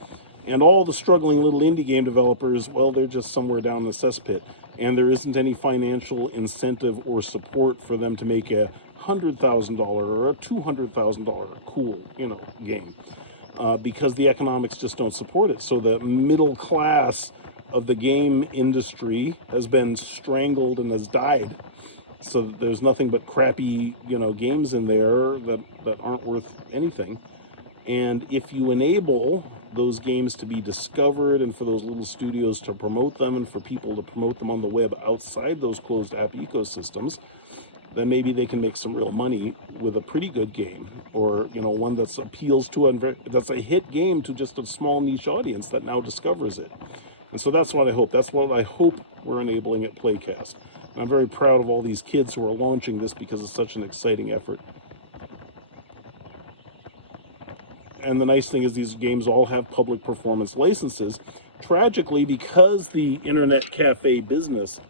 And all the struggling little indie game developers, well, they're just somewhere down the cesspit. And there isn't any financial incentive or support for them to make a $100,000 or a $200,000 cool, game. Because the economics just don't support it. So the middle class of the game industry has been strangled and has died. So there's nothing but crappy, games in there that aren't worth anything. And if you enable those games to be discovered, and for those little studios to promote them, and for people to promote them on the web outside those closed app ecosystems, then maybe they can make some real money with a pretty good game, or one that appeals to that's a hit game to just a small niche audience that now discovers it. And so that's what I hope. That's what I hope we're enabling at Playcast. And I'm very proud of all these kids who are launching this because it's such an exciting effort. And the nice thing is these games all have public performance licenses. Tragically, because the internet cafe business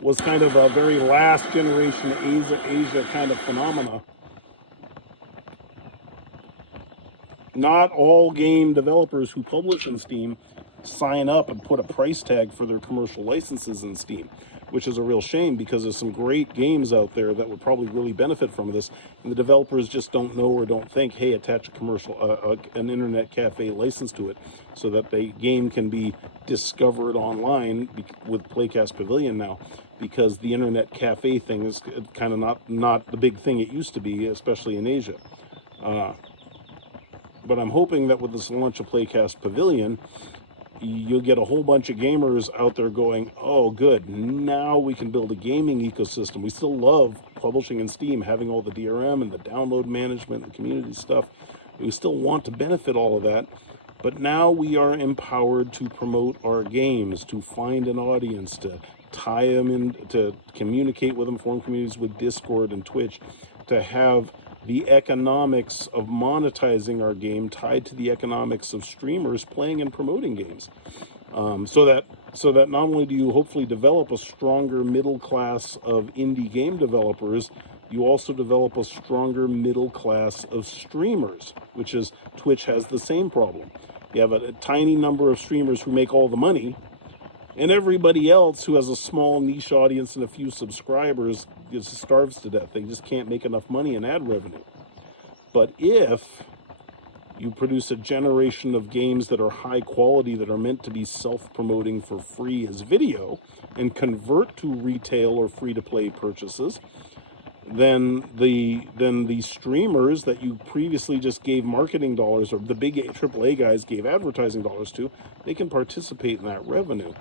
was kind of a very last generation Asia kind of phenomena, not all game developers who publish in Steam sign up and put a price tag for their commercial licenses in Steam, which is a real shame, because there's some great games out there that would probably really benefit from this, and the developers just don't know or don't think, hey, attach an internet cafe license to it so that the game can be discovered online with Playcast Pavilion now, because the internet cafe thing is kind of not the big thing it used to be, especially in Asia. But I'm hoping that with this launch of Playcast Pavilion, you'll get a whole bunch of gamers out there going, oh, good, now we can build a gaming ecosystem. We still love publishing in Steam, having all the DRM and the download management and community stuff. We still want to benefit all of that. But now we are empowered to promote our games, to find an audience, to tie them in, to communicate with them, form communities with Discord and Twitch, to have the economics of monetizing our game tied to the economics of streamers playing and promoting games. So that not only do you hopefully develop a stronger middle class of indie game developers, you also develop a stronger middle class of streamers, which is Twitch has the same problem. You have a tiny number of streamers who make all the money, and everybody else who has a small niche audience and a few subscribers just starves to death. They just can't make enough money in ad revenue. But if you produce a generation of games that are high quality, that are meant to be self-promoting for free as video, and convert to retail or free-to-play purchases, then the streamers that you previously just gave marketing dollars, or the big AAA guys gave advertising dollars to, they can participate in that revenue.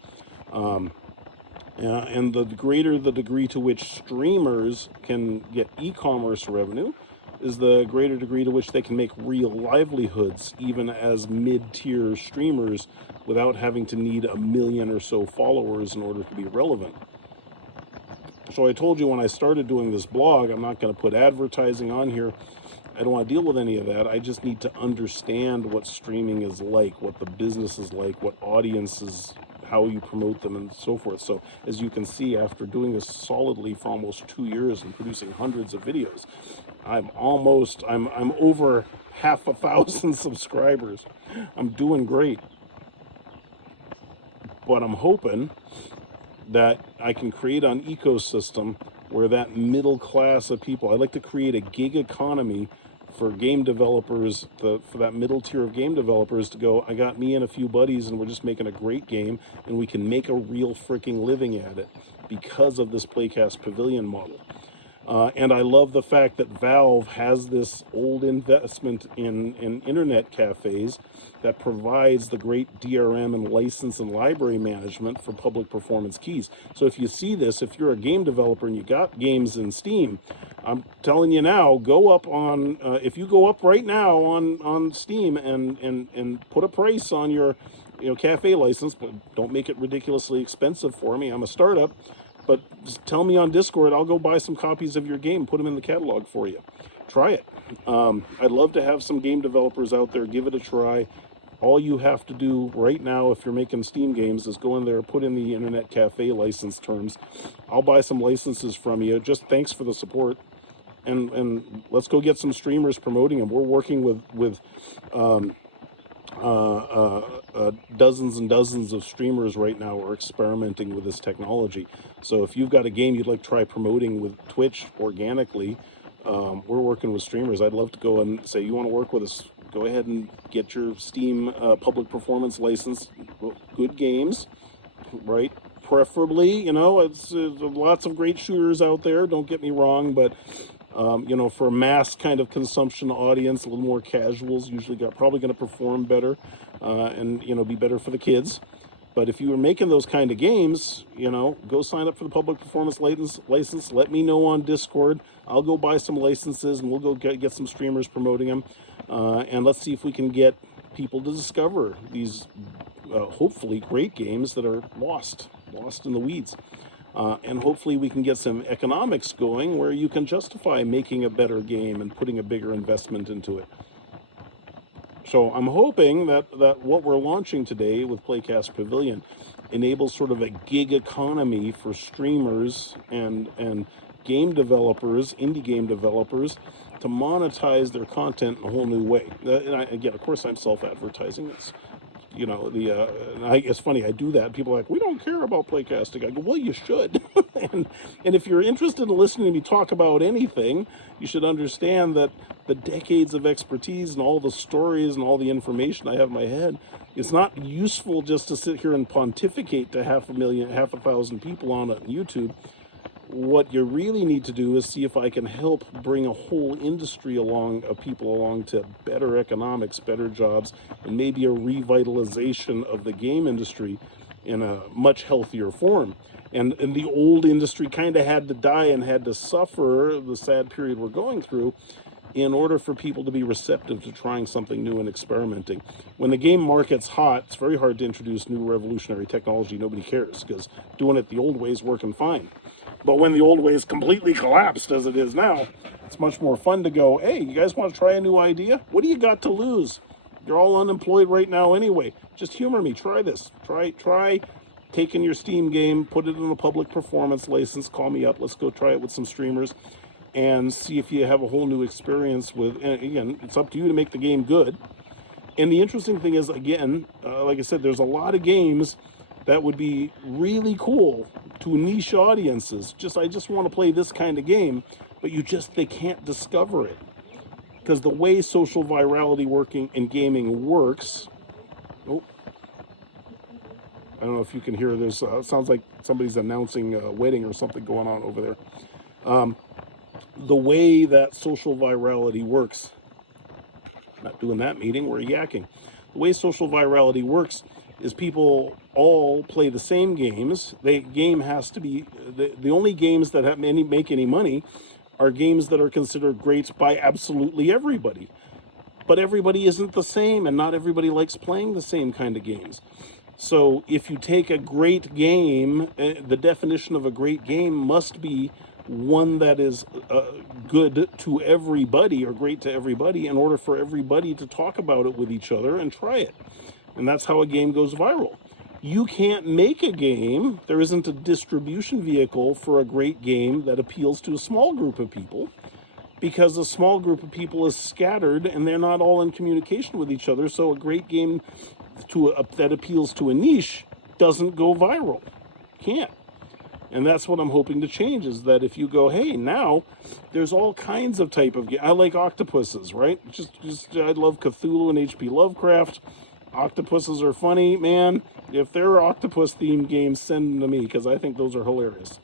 And the greater the degree to which streamers can get e-commerce revenue is the greater degree to which they can make real livelihoods, even as mid-tier streamers, without having to need 1 million or so followers in order to be relevant. So I told you when I started doing this blog, I'm not going to put advertising on here. I don't want to deal with any of that. I just need to understand what streaming is like, what the business is like, what audiences, how you promote them, and so forth. So as you can see, after doing this solidly for almost 2 years and producing hundreds of videos, I'm over 500 subscribers. I'm doing great. But I'm hoping that I can create an ecosystem where that middle class of people, I'd like to create a gig economy for game developers, for that middle tier of game developers to go, I got me and a few buddies and we're just making a great game and we can make a real freaking living at it because of this Playcast Pavilion model. And I love the fact that Valve has this old investment in internet cafes that provides the great DRM and license and library management for public performance keys. So if you see this, if you're a game developer and you got games in Steam, I'm telling you now, go up on, if you go up right now on Steam and put a price on your cafe license, but don't make it ridiculously expensive for me. I'm a startup. But just tell me on Discord, I'll go buy some copies of your game, put them in the catalog for you. Try it. I'd love to have some game developers out there. Give it a try. All you have to do right now, if you're making Steam games, is go in there, put in the Internet Cafe license terms. I'll buy some licenses from you. Just thanks for the support. And let's go get some streamers promoting them. We're working with dozens and dozens of streamers right now are experimenting with this technology. So if you've got a game you'd like to try promoting with Twitch organically, we're working with streamers. I'd love to go and say, you want to work with us, go ahead and get your Steam public performance license. Good games, right? Preferably, it's lots of great shooters out there, don't get me wrong, but for a mass kind of consumption audience, a little more casuals, usually probably going to perform better and be better for the kids. But if you were making those kind of games, go sign up for the public performance license. Let me know on Discord. I'll go buy some licenses and we'll go get some streamers promoting them. And let's see if we can get people to discover these hopefully great games that are lost in the weeds. And hopefully we can get some economics going where you can justify making a better game and putting a bigger investment into it. So I'm hoping that what we're launching today with Playcast Pavilion enables sort of a gig economy for streamers and game developers, indie game developers, to monetize their content in a whole new way. And again, of course, I'm self-advertising. It's it's funny, I do that. People are like, we don't care about playcasting. I go, well, you should. and if you're interested in listening to me talk about anything, you should understand that the decades of expertise and all the stories and all the information I have in my head, it's not useful just to sit here and pontificate to 500,000 people on YouTube. What you really need to do is see if I can help bring a whole industry of people along to better economics, better jobs, and maybe a revitalization of the game industry in a much healthier form. And the old industry kind of had to die and had to suffer the sad period we're going through in order for people to be receptive to trying something new and experimenting. When the game market's hot, it's very hard to introduce new revolutionary technology. Nobody cares because doing it the old way is working fine. But when the old way is completely collapsed, as it is now, it's much more fun to go, hey, you guys want to try a new idea? What do you got to lose? You're all unemployed right now anyway. Just humor me. Try this. Try taking your Steam game, put it in a public performance license, call me up. Let's go try it with some streamers and see if you have a whole new experience with, and again, it's up to you to make the game good. And the interesting thing is, again, like I said, there's a lot of games that would be really cool to niche audiences. I just want to play this kind of game, but they can't discover it. Because the way social virality working in gaming works, I don't know if you can hear this, sounds like somebody's announcing a wedding or something going on over there. The way that social virality works, not doing that meeting, we're yakking. The way social virality works is people all play the same games. The game has to be, the only games that make any money are games that are considered great by absolutely everybody. But everybody isn't the same, and not everybody likes playing the same kind of games. So if you take a great game, the definition of a great game must be one that is good to everybody or great to everybody in order for everybody to talk about it with each other and try it. And that's how a game goes viral. You can't make a game, there isn't a distribution vehicle for a great game that appeals to a small group of people, because a small group of people is scattered and they're not all in communication with each other. So a great game that appeals to a niche doesn't go viral. Can't. And that's what I'm hoping to change, is that if you go, hey, now there's all kinds of type of game. I like octopuses, right? Just I love Cthulhu and HP Lovecraft. Octopuses are funny, man. If there are octopus-themed games, send them to me, because I think those are hilarious.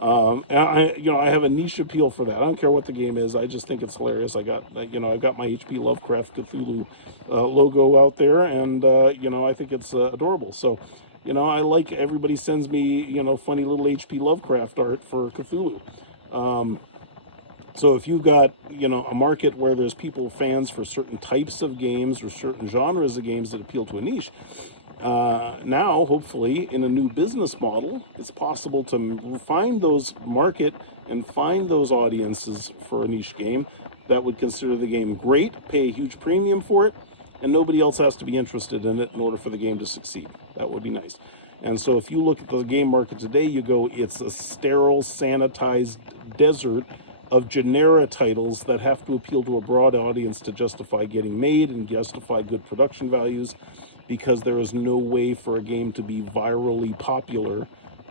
I have a niche appeal for that. I don't care what the game is. I just think it's hilarious. I've got my HP Lovecraft Cthulhu logo out there, and I think it's adorable. So, I like everybody sends me funny little HP Lovecraft art for Cthulhu. So if you've got a market where there's fans for certain types of games or certain genres of games that appeal to a niche, now, hopefully, in a new business model, it's possible to find those market and find those audiences for a niche game that would consider the game great, pay a huge premium for it, and nobody else has to be interested in it in order for the game to succeed. That would be nice. And so if you look at the game market today, you go, it's a sterile, sanitized desert of genera titles that have to appeal to a broad audience to justify getting made and justify good production values, because there is no way for a game to be virally popular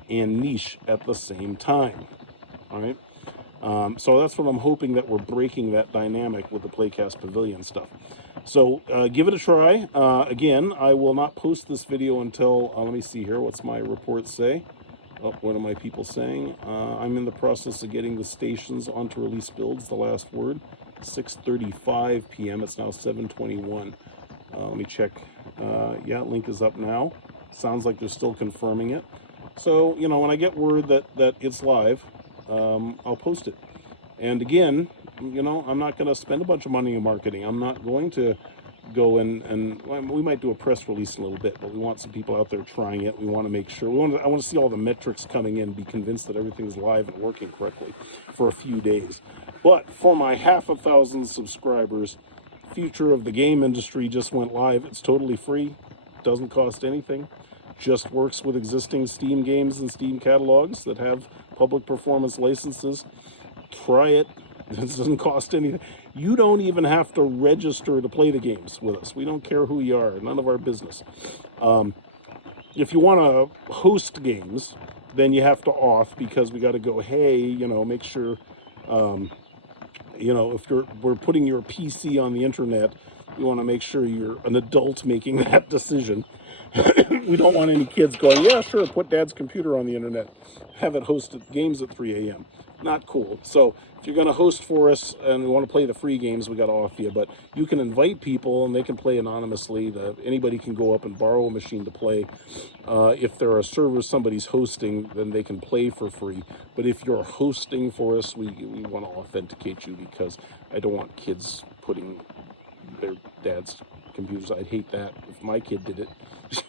and niche at the same time. All right. So that's what I'm hoping, that we're breaking that dynamic with the Playcast Pavilion stuff. So give it a try. Again, I will not post this video until, let me see here, what's my report say? Oh, what are my people saying? I'm in the process of getting the stations onto release builds, the last word, 6:35 p.m. It's now 7:21. Let me check. Yeah, link is up now. Sounds like they're still confirming it. So, when I get word that it's live, I'll post it. And again, I'm not going to spend a bunch of money in marketing. I'm not going to go and we might do a press release in a little bit, but we want some people out there trying it. We want to make sure. I want to see all the metrics coming in, be convinced that everything's live and working correctly for a few days. But for my 500,000 subscribers, Future of the Game Industry just went live. It's totally free, doesn't cost anything, just works with existing Steam games and Steam catalogs that have public performance licenses. Try it. This doesn't cost anything. You don't even have to register to play the games with us. We don't care who you are. None of our business. If you want to host games, then you have to auth, because we got to go, hey, make sure... if we're putting your PC on the internet, we want to make sure you're an adult making that decision. We don't want any kids going, yeah, sure, put dad's computer on the internet, have it host games at 3 a.m. Not cool. So if you're going to host for us and we want to play the free games, we got to offer you. But you can invite people and they can play anonymously. Anybody can go up and borrow a machine to play. If there are servers somebody's hosting, then they can play for free. But if you're hosting for us, we want to authenticate you, because I don't want kids putting their dad's computers. I'd hate that if my kid did it.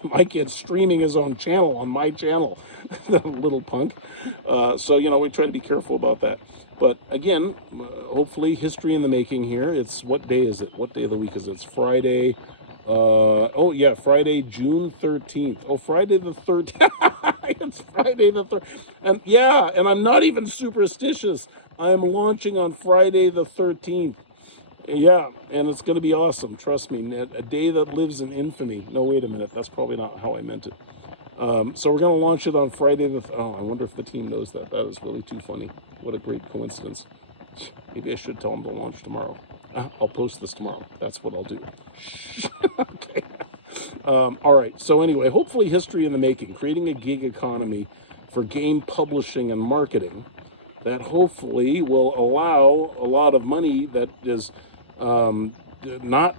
My kid's streaming his own channel on my channel, the little punk. So, we try to be careful about that. But again, hopefully history in the making here. It's, what day is it? What day of the week is it? It's Friday. Friday, June 13th. Oh, Friday the 13th. It's Friday the 13th. And I'm not even superstitious. I'm launching on Friday the 13th. Yeah, and it's going to be awesome. Trust me, a day that lives in infamy. No, wait a minute. That's probably not how I meant it. So we're going to launch it on Friday the... I wonder if the team knows that. That is really too funny. What a great coincidence. Maybe I should tell them to launch tomorrow. I'll post this tomorrow. That's what I'll do. Okay. All right. So anyway, hopefully history in the making. Creating a gig economy for game publishing and marketing that hopefully will allow a lot of money that is... not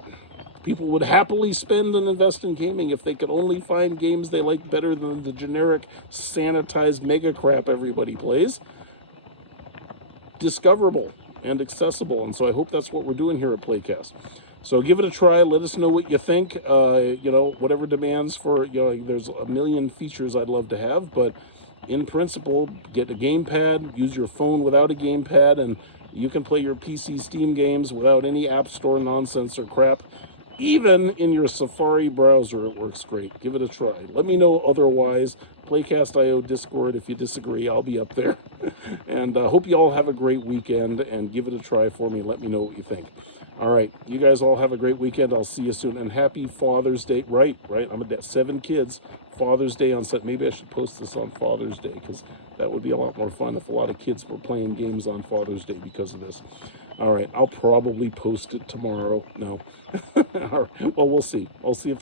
people would happily spend and invest in gaming if they could only find games they like better than the generic sanitized mega crap everybody plays. Discoverable and accessible. And so I hope that's what we're doing here at Playcast. So give it a try. Let us know what you think. Whatever demands for, there's a million features I'd love to have, but in principle, get a gamepad, use your phone without a gamepad, and you can play your PC Steam games without any App Store nonsense or crap. Even in your Safari browser, it works great. Give it a try. Let me know otherwise. Playcast.io Discord, if you disagree, I'll be up there. And hope you all have a great weekend, and give it a try for me. Let me know what you think. All right, you guys all have a great weekend. I'll see you soon, and happy Father's Day. Right. I'm a dad, 7 kids. Father's Day on set. Maybe I should post this on Father's Day because that would be a lot more fun if a lot of kids were playing games on Father's Day because of this. All right, I'll probably post it tomorrow. No. All right. Well, we'll see. I'll see if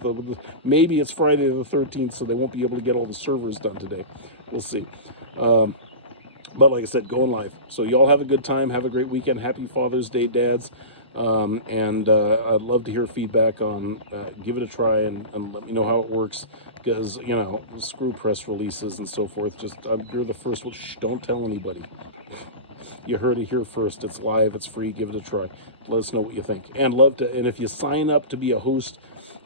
maybe it's Friday the 13th, so they won't be able to get all the servers done today. We'll see. But like I said, going live. So y'all have a good time. Have a great weekend. Happy Father's Day, dads. And I'd love to hear feedback on, give it a try and let me know how it works. Because, screw press releases and so forth. Just, you're the first one. Shh, don't tell anybody. You heard it here first. It's live. It's free. Give it a try. Let us know what you think. And if you sign up to be a host,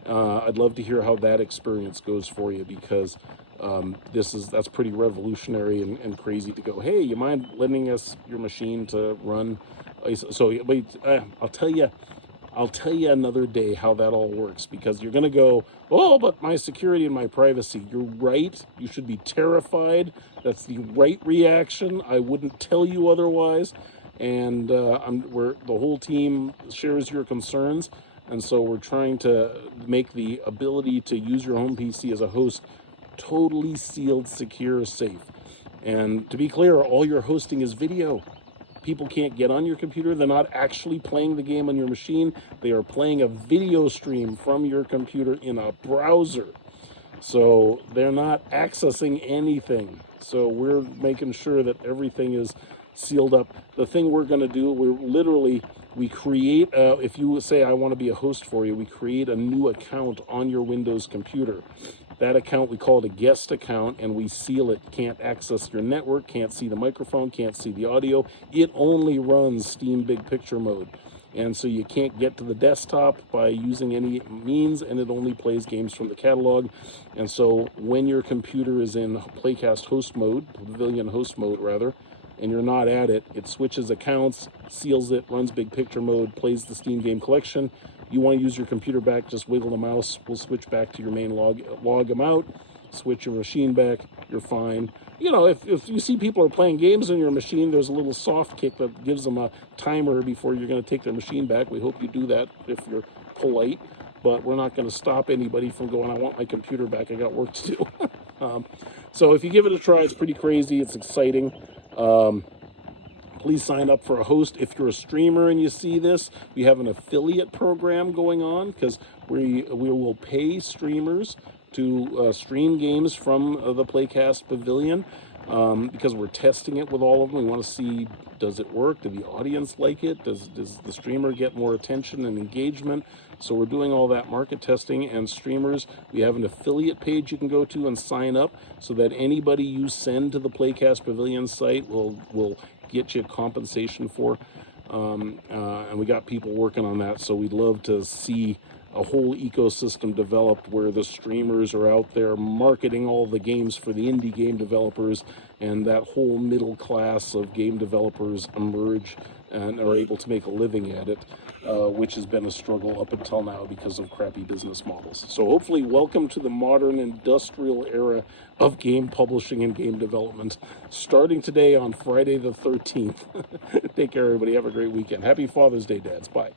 I'd love to hear how that experience goes for you, because that's pretty revolutionary and crazy to go, hey, you mind lending us your machine to run? So wait, I'll tell you another day how that all works, because you're gonna go, oh, but my security and my privacy. You're right. You should be terrified. That's the right reaction. I wouldn't tell you otherwise. And the whole team shares your concerns, and so we're trying to make the ability to use your home PC as a host totally sealed, secure, safe. And to be clear, all your hosting is video. People can't get on your computer. They're not actually playing the game on your machine. They are playing a video stream from your computer in a browser. So they're not accessing anything. So we're making sure that everything is sealed up. The thing we're going to do, we create, if you say I want to be a host for you, we create a new account on your Windows computer. That account, we call it a guest account, and we seal it. Can't access your network, can't see the microphone, can't see the audio. It only runs Steam Big Picture mode. And so you can't get to the desktop by using any means, and it only plays games from the catalog. And so when your computer is in Playcast host mode, Pavilion host mode rather, and you're not at it, it switches accounts, seals it, runs Big Picture mode, plays the Steam game collection. You want to use your computer back, just wiggle the mouse. We'll switch back to your main log them out, switch your machine back, you're fine. If you see people are playing games on your machine, there's a little soft kick that gives them a timer before you're going to take their machine back. We hope you do that if you're polite, but we're not going to stop anybody from going, I want my computer back, I got work to do. So if you give it a try, it's pretty crazy, it's exciting. Please sign up for a host. If you're a streamer and you see this, we have an affiliate program going on, because we will pay streamers to stream games from the Playcast Pavilion, because we're testing it with all of them. We want to see, does it work? Do the audience like it? Does the streamer get more attention and engagement? So we're doing all that market testing. And streamers, we have an affiliate page you can go to and sign up, so that anybody you send to the Playcast Pavilion site will get you compensation for. And we got people working on that, so we'd love to see a whole ecosystem developed where the streamers are out there marketing all the games for the indie game developers, and that whole middle class of game developers emerge and are able to make a living at it, which has been a struggle up until now because of crappy business models. So hopefully, welcome to the modern industrial era of game publishing and game development, starting today on Friday the 13th. Take care, everybody. Have a great weekend. Happy Father's Day, dads. Bye.